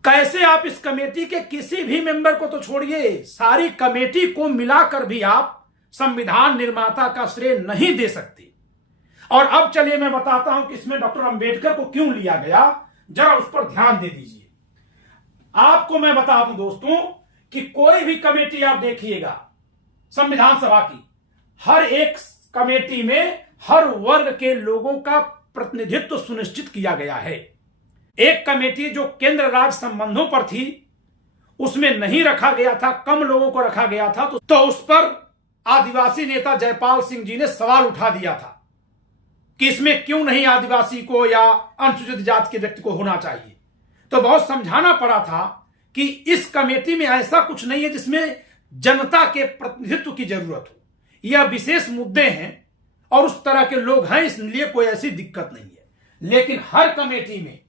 कैसे आप इस कमेटी के किसी भी मेंबर को तो छोड़िए, सारी कमेटी को मिलाकर भी आप संविधान निर्माता का श्रेय नहीं दे सकते। और अब चलिए मैं बताता हूं कि इसमें डॉक्टर अंबेडकर को क्यों लिया गया, जरा उस पर ध्यान दे दीजिए। आपको मैं बता दूं दोस्तों कि कोई भी कमेटी आप देखिएगा संविधान सभा की, हर एक कमेटी में हर वर्ग के लोगों का प्रतिनिधित्व सुनिश्चित किया गया है। एक कमेटी जो केंद्र राज्य संबंधों पर थी, उसमें नहीं रखा गया था, कम लोगों को रखा गया था, तो उस पर आदिवासी नेता जयपाल सिंह जी ने सवाल उठा दिया था कि इसमें क्यों नहीं आदिवासी को या अनुसूचित जाति के व्यक्ति को होना चाहिए। तो बहुत समझाना पड़ा था कि इस कमेटी में ऐसा कुछ नहीं है जिसमें जनता के प्रतिनिधित्व की जरूरत हो, यह विशेष मुद्दे हैं और उस तरह के लोग हैं, इसलिए कोई ऐसी दिक्कत नहीं है। लेकिन हर कमेटी में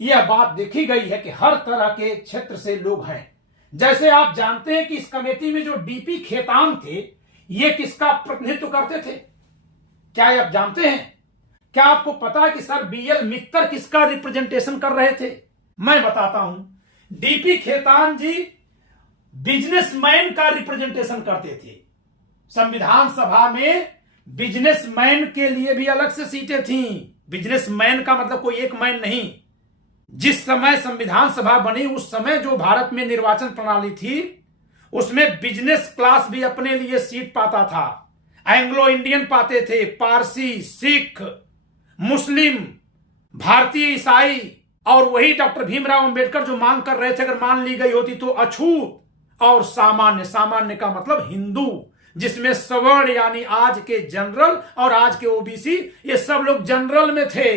यह बात देखी गई है कि हर तरह के क्षेत्र से लोग हैं। जैसे आप जानते हैं कि इस कमेटी में जो डीपी खेतान थे, ये किसका प्रतिनिधित्व करते थे, क्या आप जानते हैं? क्या आपको पता है कि सर बीएल मित्तर किसका रिप्रेजेंटेशन कर रहे थे? मैं बताता हूं, डीपी खेतान जी बिजनेसमैन का रिप्रेजेंटेशन करते थे। संविधान सभा में बिजनेसमैन के लिए भी अलग से सीटें थीं। बिजनेसमैन का मतलब कोई एक मैन नहीं। जिस समय संविधान सभा बनी उस समय जो भारत में निर्वाचन प्रणाली थी, उसमें बिजनेस क्लास भी अपने लिए सीट पाता था। एंग्लो इंडियन पाते थे, पारसी, सिख, मुस्लिम, भारतीय ईसाई, और वही डॉक्टर भीमराव अंबेडकर जो मांग कर रहे थे अगर मान ली गई होती तो अछूत, और सामान्य, सामान्य का मतलब हिंदू, जिसमें सवर्ण यानी आज के जनरल और आज के ओबीसी, ये सब लोग जनरल में थे।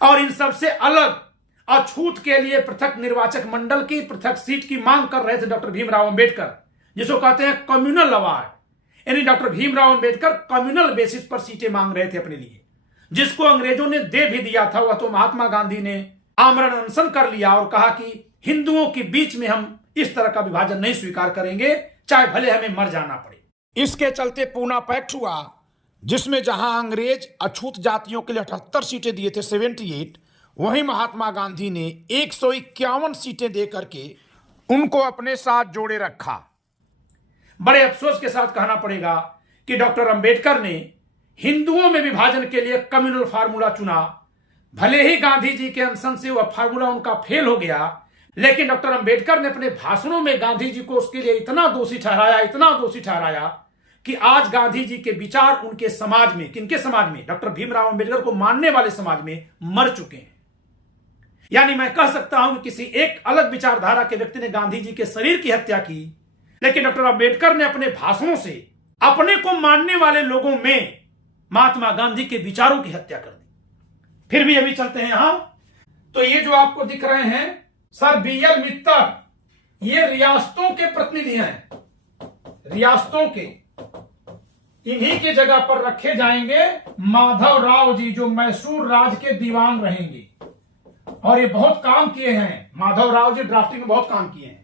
और इन सबसे अलग अछूत के लिए पृथक निर्वाचक मंडल की पृथक सीट की मांग कर रहे थे डॉक्टर भीमराव अंबेडकर, जिसको कहते हैं कम्युनल अवार्ड। यानी doctor Bhimrao Ambedkar communal basis पर सीटें मांग रहे थे अपने लिए, जिसको अंग्रेजों ने दे भी दिया था। वह तो महात्मा गांधी ने आमरण अनशन कर लिया और कहा कि हिंदुओं के बीच में हम इस तरह का विभाजन नहीं स्वीकार करेंगे, चाहे भले हमें मर जाना पड़े। इसके चलते पूना पैक्ट हुआ, जिसमें जहां अंग्रेज अछूत जातियों के लिए 78 सीटें दिए थे, 78, वहीं महात्मा गांधी ने 151 सीटें दे करके उनको अपने साथ जोड़े रखा। बड़े अफसोस के साथ कहना पड़ेगा कि डॉक्टर अंबेडकर ने हिंदुओं में विभाजन के लिए कम्युनल फार्मूला चुना। भले ही गांधी जी के अनशन से वह फार्मूला उनका फेल हो गया, लेकिन डॉक्टर अंबेडकर ने अपने भाषणों में गांधी जी को उसके लिए इतना दोषी ठहराया कि आज गांधी जी के विचार उनके समाज में, किनके समाज में, डॉक्टर भीमराव अंबेडकर को मानने वाले समाज में मर चुके हैं। यानी मैं कह सकता हूं कि किसी एक अलग विचारधारा के व्यक्ति ने गांधी जी के शरीर की हत्या की, लेकिन डॉक्टर अंबेडकर ने अपने भाषणों से अपने को मानने वाले लोगों में महात्मा गांधी के विचारों की हत्या कर दी। फिर भी अभी चलते हैं यहां तो ये जो आपको दिख रहे हैं सर BL मित्तर, ये रियासतों के प्रतिनिधि हैं, रियासतों के। इन्हीं के जगह पर रखे जाएंगे माधव राव जी, जो मैसूर राज के दीवान रहेंगे। और ये बहुत काम किए हैं, माधव राव जी ड्राफ्टिंग में बहुत काम किए हैं।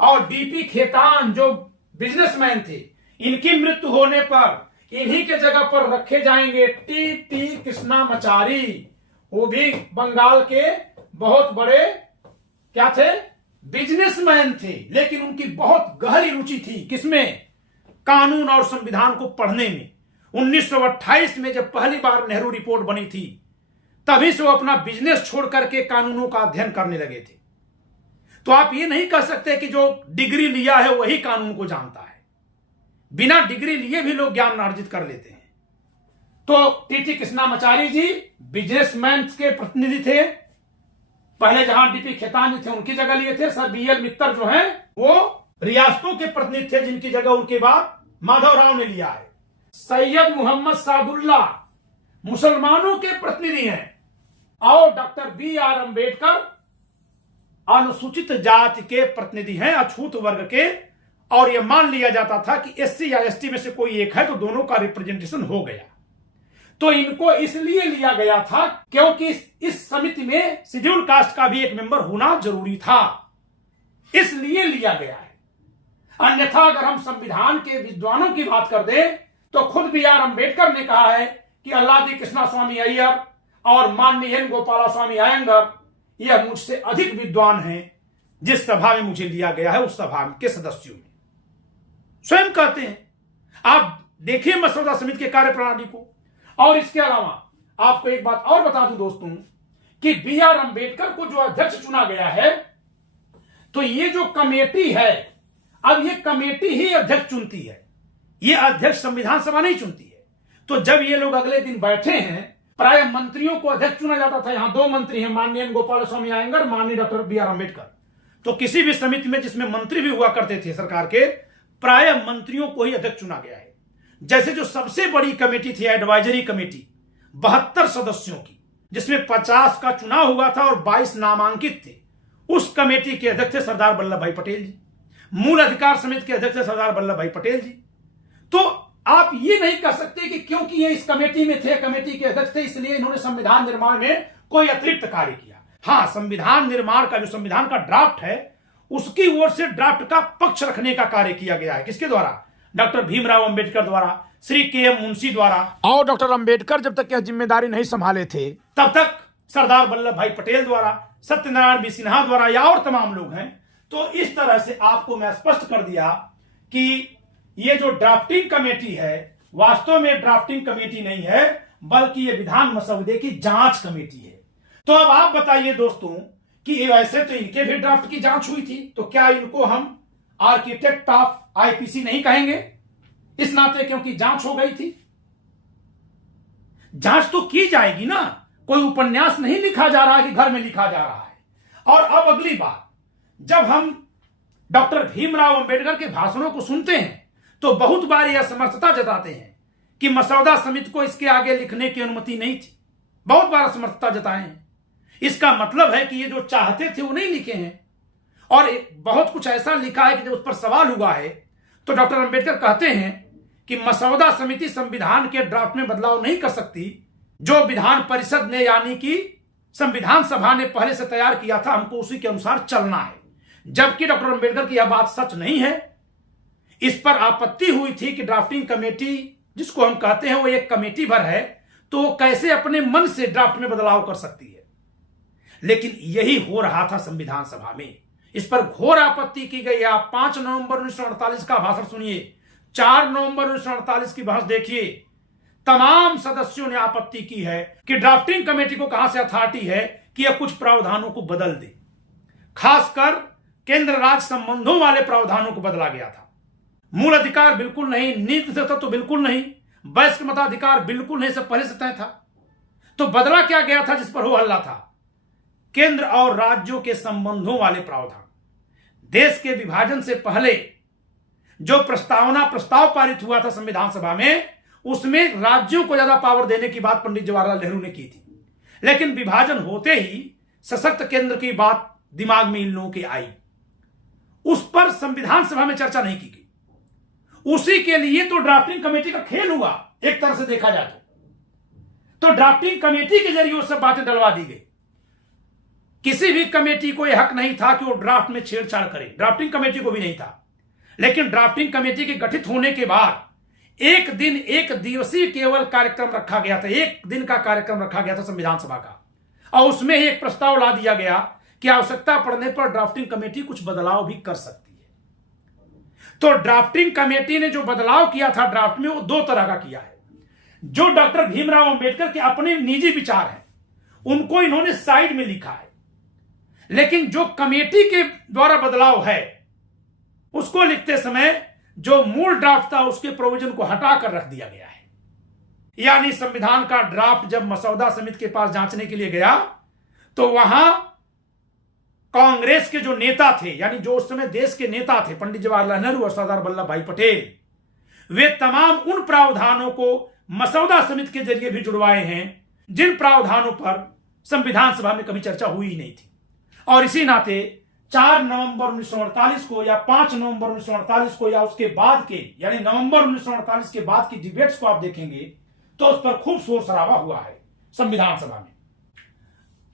और DP खेतान जो बिजनेसमैन थे, इनकी मृत्यु होने पर इन्हीं के जगह पर रखे जाएंगे TT कृष्णामाचारी। वो भी बंगाल के बहुत बड़े क्या थे, बिजनेसमैन थे, लेकिन उनकी बहुत गहरी रुचि थी किसमें, कानून और संविधान को पढ़ने में। 1928 में जब पहली बार नेहरू रिपोर्ट बनी थी, तभी से वो अपना बिजनेस छोड़ करके कानूनों का अध्ययन करने लगे थे। तो आप ये नहीं कह सकते कि जो डिग्री लिया है वही कानून को जानता है। बिना डिग्री लिए भी लोग ज्ञान अर्जित कर लेते हैं। तो TT कृष्णामाचारी जी बिजनेसमैन के प्रतिनिधि थे। पहले जहां DP खेतान थे उनकी जगह लिए थे। सर BL मित्तर जो हैं वो रियासतों के प्रतिनिधि थे, जिनकी जगह उनके बाद माधव राव ने लिया है। सैयद मोहम्मद सादुल्ला मुसलमानों के प्रतिनिधि हैं। और डॉक्टर BR अम्बेडकर अनुसूचित जाति के प्रतिनिधि हैं, अछूत वर्ग के। और यह मान लिया जाता था कि SC या ST में से कोई एक है तो दोनों का रिप्रेजेंटेशन हो गया। तो इनको इसलिए लिया गया था क्योंकि इस समिति में शेड्यूल कास्ट का भी एक मेंबर होना जरूरी था, इसलिए लिया गया है। अन्यथा अगर हम संविधान के विद्वानों की बात कर दें तो खुद BR अम्बेडकर ने कहा है कि अल्लादी कृष्णा स्वामी अय्यर और माननीय N गोपालास्वामी अयंगर यह मुझसे अधिक विद्वान हैं। जिस सभा में मुझे लिया गया है उस सभा के सदस्यों में स्वयं कहते हैं। आप देखिए मसौदा समिति के कार्यप्रणाली को। और इसके अलावा आपको एक बात और बता दूं दोस्तों कि BR अम्बेडकर को जो अध्यक्ष चुना गया है, तो ये जो कमेटी है, अब ये कमेटी ही अध्यक्ष चुनती है, ये अध्यक्ष संविधान सभा नहीं चुनती है। तो जब ये लोग अगले दिन बैठे हैं, प्राय मंत्रियों को अध्यक्ष चुना जाता था। यहां 2 मंत्री हैं, माननीय गोपालास्वामी अयंगर, माननीय डॉक्टर BR अम्बेडकर। तो किसी भी समिति में जिसमें मंत्री भी हुआ करते थे सरकार के, प्राय मंत्रियों को ही अध्यक्ष चुना गया है। जैसे जो सबसे बड़ी कमेटी थी एडवाइजरी कमेटी 72 सदस्यों की, जिसमें 50 का चुनाव हुआ था और 22 नामांकित थे, उस कमेटी के अध्यक्ष थे सरदार वल्लभ भाई पटेल जी। मूल अधिकार समिति के अध्यक्ष थे सरदार वल्लभ भाई पटेल जी। तो आप ये नहीं कह सकते कि क्योंकि ये इस कमेटी में थे, कमेटी के अध्यक्ष थे, इसलिए इन्होंने संविधान निर्माण में कोई अतिरिक्त कार्य किया। हाँ, संविधान निर्माण का जो संविधान का ड्राफ्ट है उसकी ओर से ड्राफ्ट का पक्ष रखने का कार्य किया गया है। किसके द्वारा? डॉक्टर भीमराव अंबेडकर द्वारा, श्री KM मुंशी द्वारा। और डॉक्टर अंबेडकर जब तक यह जिम्मेदारी नहीं संभाले थे तब तक सरदार वल्लभ भाई पटेल द्वारा, सत्यनारायण B सिन्हा द्वारा या और तमाम लोग हैं। तो इस तरह से आपको मैं स्पष्ट कर दिया कि ये जो ड्राफ्टिंग कमेटी है वास्तव में ड्राफ्टिंग कमेटी नहीं है, बल्कि ये विधान मसौदे की जांच कमेटी है। तो अब आप बताइए दोस्तों कि वैसे तो इनके भी ड्राफ्ट की जांच हुई थी, तो क्या इनको हम आर्किटेक्ट ऑफ IPC नहीं कहेंगे इस नाते, क्योंकि जांच हो गई थी? जांच तो की जाएगी ना, कोई उपन्यास नहीं लिखा जा रहा है कि घर में लिखा जा रहा है। और अब अगली बात, जब हम डॉक्टर भीमराव अंबेडकर के भाषणों को सुनते हैं तो बहुत बार यह समर्थता जताते हैं कि मसौदा समिति को इसके आगे लिखने की अनुमति नहीं थी। बहुत बार समर्थता जताए हैं। इसका मतलब है कि ये जो चाहते थे वो नहीं लिखे हैं। और बहुत कुछ ऐसा लिखा है कि जब उस पर सवाल हुआ है तो डॉक्टर अंबेडकर कहते हैं कि मसौदा समिति संविधान के ड्राफ्ट में बदलाव नहीं कर सकती, जो विधान परिषद ने यानी कि संविधान सभा ने पहले से तैयार किया था, हमको उसी के अनुसार चलना है। जबकि डॉक्टर अंबेडकर की यह बात सच नहीं है। इस पर आपत्ति हुई थी कि ड्राफ्टिंग कमेटी जिसको हम कहते हैं वो एक कमेटी भर है, तो वो कैसे अपने मन से ड्राफ्ट में बदलाव कर सकती है। लेकिन यही हो रहा था संविधान सभा में। इस पर घोर आपत्ति की गई। आप 5 नवंबर 1948 का भाषण सुनिए, 4 नवंबर 1948 की बहस देखिए। तमाम सदस्यों ने आपत्ति की है कि ड्राफ्टिंग कमेटी को कहां से अथॉरिटी है कि यह कुछ प्रावधानों को बदल दे। खासकर केंद्र राज्य संबंधों वाले प्रावधानों को बदला गया था। मूल अधिकार बिल्कुल नहीं, नीति तत्व तो बिल्कुल नहीं, वयस्क मताधिकार बिल्कुल नहीं, सब पहले से तय था। तो बदला क्या गया था जिस पर हो हल्ला था? केंद्र और राज्यों के संबंधों वाले प्रावधान। देश के विभाजन से पहले जो प्रस्ताव पारित हुआ था संविधान सभा में, उसमें राज्यों को ज्यादा पावर देने की बात पंडित जवाहरलाल नेहरू ने की थी। लेकिन विभाजन होते ही सशक्त केंद्र की बात दिमाग में इन लोगों के आई, उस पर संविधान सभा में चर्चा नहीं की गई। उसी के लिए तो ड्राफ्टिंग कमेटी का खेल हुआ, एक तरह से देखा जाए तो ड्राफ्टिंग कमेटी के जरिए वो सब बातें डलवा दी गई। किसी भी कमेटी को यह हक नहीं था कि वो ड्राफ्ट में छेड़छाड़ करे, ड्राफ्टिंग कमेटी को भी नहीं था। लेकिन ड्राफ्टिंग कमेटी के गठित होने के बाद एक दिन, एक दिवसीय केवल कार्यक्रम रखा गया था, एक दिन का कार्यक्रम रखा गया था संविधान सभा का, और उसमें ही एक प्रस्ताव ला दिया गया कि आवश्यकता पड़ने पर ड्राफ्टिंग कमेटी कुछ बदलाव भी कर सकती है। तो ड्राफ्टिंग कमेटी ने जो बदलाव किया था ड्राफ्ट में, वो दो तरह का किया है। जो डॉक्टर भीमराव अंबेडकर के अपने निजी विचार हैं उनको इन्होंने साइड में लिखा है, लेकिन जो कमेटी के द्वारा बदलाव है उसको लिखते समय जो मूल ड्राफ्ट था उसके प्रोविजन को हटाकर रख दिया गया है। यानी संविधान का ड्राफ्ट जब मसौदा समिति के पास जांचने के लिए गया तो वहां कांग्रेस के जो नेता थे, यानी जो उस समय देश के नेता थे, पंडित जवाहरलाल नेहरू और सरदार वल्लभ भाई पटेल, वे तमाम उन प्रावधानों को मसौदा समिति के जरिए भी जुड़वाए हैं जिन प्रावधानों पर संविधान सभा में कभी चर्चा हुई ही नहीं थी। और इसी नाते 4 नवंबर 1948 को या 5 नवंबर 1948 को या उसके बाद के, यानी नवंबर 1948 के बाद की डिबेट्स को आप देखेंगे तो उस पर खूब शोर शराबा हुआ है संविधान सभा में।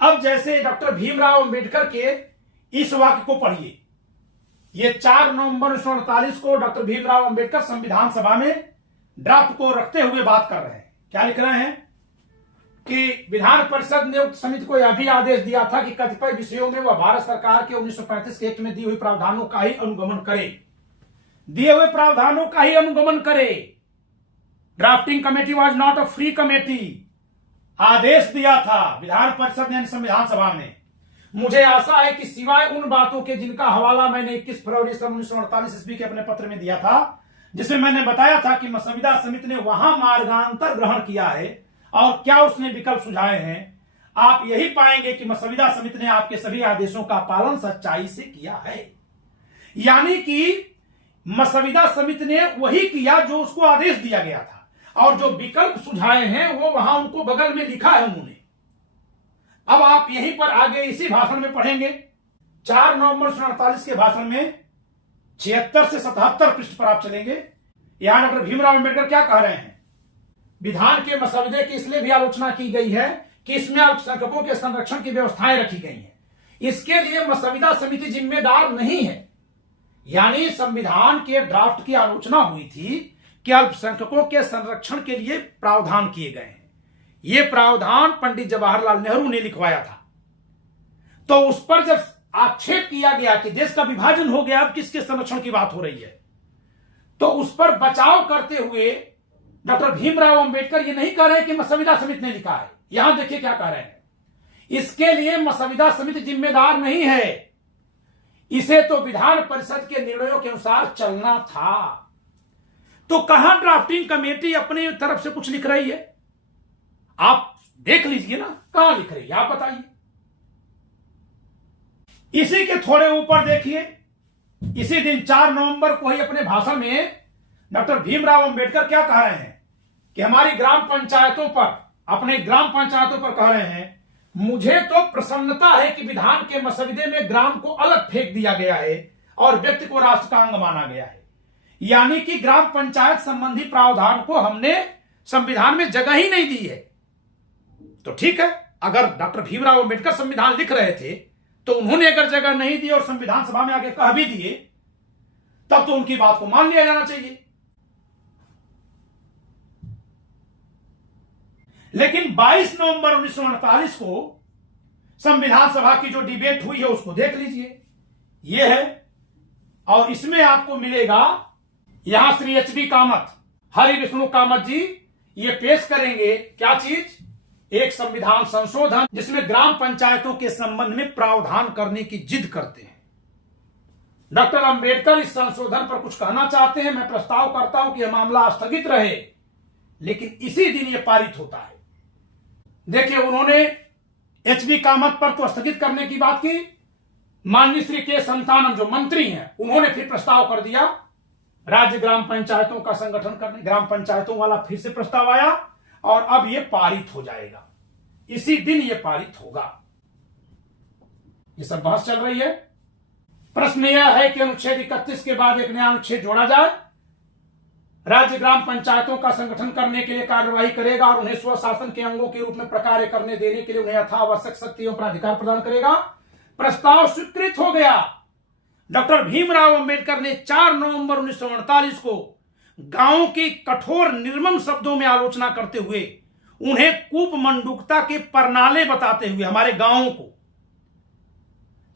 अब जैसे डॉक्टर भीमराव अंबेडकर के इस वाक्य को पढ़िए, ये 4 नवंबर 1948 को डॉक्टर भीमराव अंबेडकर संविधान सभा में ड्राफ्ट को रखते हुए बात कर रहे हैं। क्या लिख रहे हैं कि विधान परिषद ने उक्त समिति को यह भी आदेश दिया था कि कतिपय विषयों में वह भारत सरकार के 1935 के एक्ट में दी हुई प्रावधानों का ही अनुगमन करे, दिए हुए प्रावधानों का ही अनुगमन करे। Drafting committee was not a free committee. आदेश दिया था विधान परिषद ने संविधान सभा में। मुझे आशा है कि सिवाय उन बातों के जिनका हवाला मैंने 21 फरवरी 1948 ईस्वी के अपने पत्र में दिया था, जिसमें मैंने बताया था कि मसौदा समिति ने वहां मार्गांतर ग्रहण किया है और क्या उसने विकल्प सुझाए हैं, आप यही पाएंगे कि मसौदा समिति ने आपके सभी आदेशों का पालन सच्चाई से किया है। यानी कि मसौदा समिति ने वही किया जो उसको आदेश दिया गया था, और जो विकल्प सुझाए हैं वो वहां उनको बगल में लिखा है उन्होंने। अब आप यहीं पर आगे इसी भाषण में पढ़ेंगे, 4 नवंबर 1948 के भाषण में 76 से 77 पृष्ठ पर आप चलेंगे। यहां डॉक्टर भीमराव अंबेडकर क्या कह रहे हैं, विधान के मसौदे की इसलिए भी आलोचना की गई है कि इसमें अल्पसंख्यकों के संरक्षण की व्यवस्थाएं रखी गई हैं, इसके लिए मसौदा समिति जिम्मेदार नहीं है। यानी संविधान के ड्राफ्ट की आलोचना हुई थी कि अल्पसंख्यकों के संरक्षण के लिए प्रावधान किए गए हैं। ये प्रावधान पंडित जवाहरलाल नेहरू ने लिखवाया था। तो उस पर जब आक्षेप किया गया कि देश का विभाजन हो गया, अब किसके संरक्षण की बात हो रही है, तो उस पर बचाव करते हुए डॉक्टर भीमराव अंबेडकर ये नहीं कह रहे कि मसौदा समिति ने लिखा है। यहां देखिए क्या कह रहे हैं, इसके लिए मसौदा समिति जिम्मेदार नहीं है, इसे तो विधान परिषद के निर्णयों के अनुसार चलना था। तो कहां ड्राफ्टिंग कमेटी अपनी तरफ से कुछ लिख रही है, आप देख लीजिए ना, कहां लिख रही है आप बताइए। इसी के थोड़े ऊपर देखिए, इसी दिन 4 नवंबर को ही अपने भाषण में डॉक्टर भीमराव अंबेडकर क्या कह रहे हैं कि हमारी ग्राम पंचायतों पर, अपने ग्राम पंचायतों पर कह रहे हैं, मुझे तो प्रसन्नता है कि विधान के मसौदे में ग्राम को अलग फेंक दिया गया है और व्यक्ति को राष्ट्र का अंग माना गया है। यानी कि ग्राम पंचायत संबंधी प्रावधान को हमने संविधान में जगह ही नहीं दी है। तो ठीक है, अगर डॉक्टर भीमराव अंबेडकर संविधान लिख रहे थे तो उन्होंने अगर जगह नहीं दी और संविधान सभा में आके कह भी दिए, तब तो उनकी बात को मान लिया जाना चाहिए। लेकिन 22 नवंबर 1948 को संविधान सभा की जो डिबेट हुई है उसको देख लीजिए, यह है, और इसमें आपको मिलेगा, यहां श्री एच.डी. कामत, हरि विष्णु कामत जी ये पेश करेंगे क्या चीज, एक संविधान संशोधन जिसमें ग्राम पंचायतों के संबंध में प्रावधान करने की जिद करते हैं। डॉक्टर अंबेडकर इस संशोधन पर कुछ कहना चाहते हैं। मैं प्रस्ताव करता हूं कि यह मामला स्थगित रहे, लेकिन इसी दिन यह पारित होता है। देखिए, उन्होंने एच.बी. कामत पर तो स्थगित करने की बात की, माननीय श्री के संतानम जो मंत्री हैं उन्होंने फिर प्रस्ताव कर दिया राज्य ग्राम पंचायतों का संगठन करने, ग्राम पंचायतों वाला फिर से प्रस्ताव आया और अब यह पारित हो जाएगा, इसी दिन यह पारित होगा। ये सब बहस चल रही है। प्रश्न यह है कि अनुच्छेद 31 के बाद एक नया अनुच्छेद जोड़ा जाए। राज्य ग्राम पंचायतों का संगठन करने के लिए कार्यवाही करेगा और उन्हें स्वशासन के अंगों के रूप में प्रकार्य करने देने के लिए उन्हें यथावश्यक शक्ति एवं प्राधिकार प्रदान करेगा। प्रस्ताव स्वीकृत हो गया। डॉक्टर भीमराव अंबेडकर ने 4 नवंबर 1948 को गांवों की कठोर निर्मम शब्दों में आलोचना करते हुए उन्हें कूपमंडूकता के परनाले बताते हुए हमारे गांवों को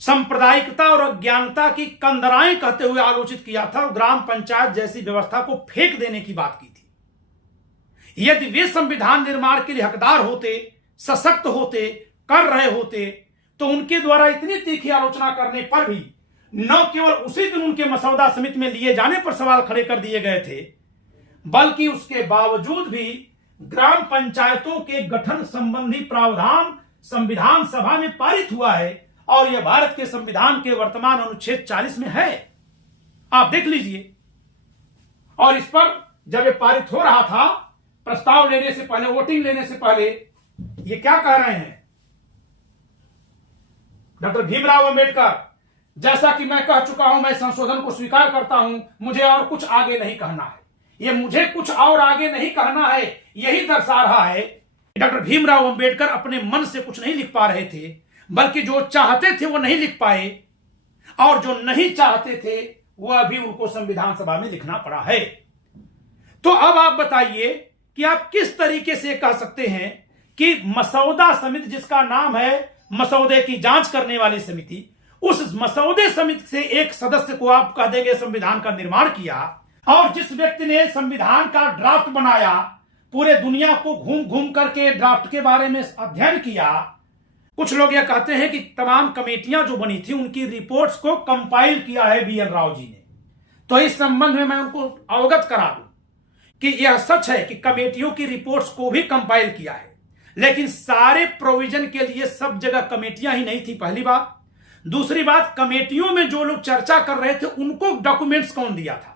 सांप्रदायिकता और अज्ञानता की कंदराएं कहते हुए आलोचित किया था और ग्राम पंचायत जैसी व्यवस्था को फेंक देने की बात की थी। यदि वे संविधान निर्माण के लिए हकदार होते, सशक्त होते, कर रहे होते, तो उनके द्वारा इतनी तीखी आलोचना करने पर भी न केवल उसी दिन उनके मसौदा समिति में लिए जाने पर सवाल खड़े कर दिए गए थे, बल्कि उसके बावजूद भी ग्राम पंचायतों के गठन संबंधी प्रावधान संविधान सभा में पारित हुआ है और यह भारत के संविधान के वर्तमान अनुच्छेद 40 में है। आप देख लीजिए। और इस पर जब यह पारित हो रहा था, प्रस्ताव लेने से पहले, वोटिंग लेने से पहले, ये क्या कह रहे हैं डॉक्टर भीमराव अंबेडकर, जैसा कि मैं कह चुका हूं, मैं संशोधन को स्वीकार करता हूं, मुझे और कुछ आगे नहीं कहना है। ये मुझे कुछ और आगे नहीं कहना है यही दर्शा रहा है डॉक्टर भीमराव अंबेडकर अपने मन से कुछ नहीं लिख पा रहे थे, बल्कि जो चाहते थे वो नहीं लिख पाए और जो नहीं चाहते थे वह भी उनको संविधान सभा में लिखना पड़ा है। तो अब आप बताइए कि आप किस तरीके से कह सकते हैं कि मसौदा समिति, जिसका नाम है मसौदे की जांच करने वाली समिति, उस मसौदे समिति से एक सदस्य को आप कह देंगे संविधान का निर्माण किया, और जिस व्यक्ति ने संविधान का ड्राफ्ट बनाया, पूरे दुनिया को घूम घूम करके ड्राफ्ट के बारे में अध्ययन किया। कुछ लोग यह कहते हैं कि तमाम कमेटियां जो बनी थी उनकी रिपोर्ट्स को कंपाइल किया है BN राव जी ने। तो इस संबंध में मैं उनको अवगत करा दूं कि यह सच है कि कमेटियों की रिपोर्ट्स को भी कंपाइल किया है, लेकिन सारे प्रोविजन के लिए सब जगह कमेटियां ही नहीं थी, पहली बात। दूसरी बात, कमेटियों में जो लोग चर्चा कर रहे थे उनको डॉक्यूमेंट्स कौन दिया था?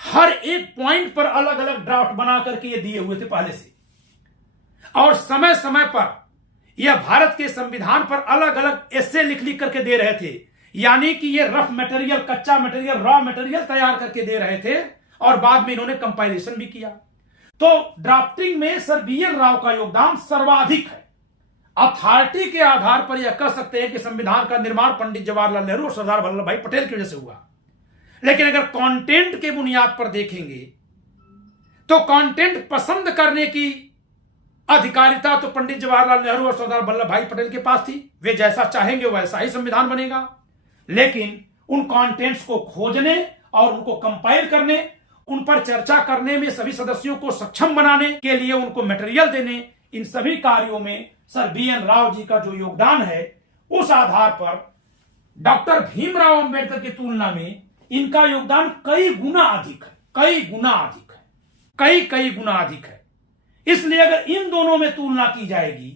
हर एक पॉइंट पर अलग अलग ड्राफ्ट बना करके ये दिए हुए थे पहले से, और समय समय पर यह भारत के संविधान पर अलग अलग एस्से लिख लिख करके दे रहे थे। यानी कि ये रफ मटेरियल, कच्चा मटेरियल, रॉ मटेरियल तैयार करके दे रहे थे और बाद में इन्होंने कंपाइलेशन भी किया। तो ड्राफ्टिंग में सर BN राव का योगदान सर्वाधिक है। अथॉरिटी के आधार पर यह कह सकते हैं कि संविधान का निर्माण पंडित जवाहरलाल नेहरू और सरदार वल्लभ भाई पटेल की वजह से हुआ। लेकिन अगर कंटेंट के बुनियाद पर देखेंगे तो कंटेंट पसंद करने की अधिकारिता तो पंडित जवाहरलाल नेहरू और सरदार वल्लभ भाई पटेल के पास थी। वे जैसा चाहेंगे वैसा ही संविधान बनेगा। लेकिन उन कंटेंट्स को खोजने और उनको कंपाइल करने, उन पर चर्चा करने में सभी सदस्यों को सक्षम बनाने के लिए उनको मटेरियल देने, इन सभी कार्यों में सर BN राव जी का जो योगदान है, उस आधार पर डॉक्टर भीमराव अंबेडकर की तुलना में इनका योगदान कई गुना अधिक है, कई गुना अधिक है, कई गुना अधिक है। इसलिए अगर इन दोनों में तुलना की जाएगी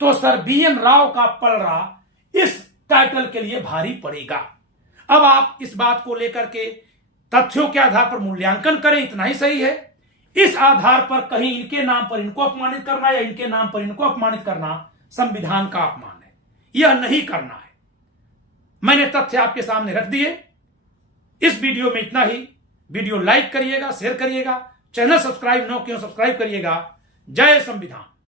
तो सर BN राव का पलड़ा इस टाइटल के लिए भारी पड़ेगा। अब आप इस बात को लेकर के तथ्यों के आधार पर मूल्यांकन करें, इतना ही सही है। इस आधार पर कहीं इनके नाम पर इनको अपमानित करना या इनके नाम पर इनको अपमानित करना संविधान का अपमान है, यह नहीं करना है। मैंने तथ्य आपके सामने रख दिए। इस वीडियो में इतना ही। वीडियो लाइक करिएगा, शेयर करिएगा, चैनल सब्सक्राइब न किया सब्सक्राइब करिएगा। जय संविधान।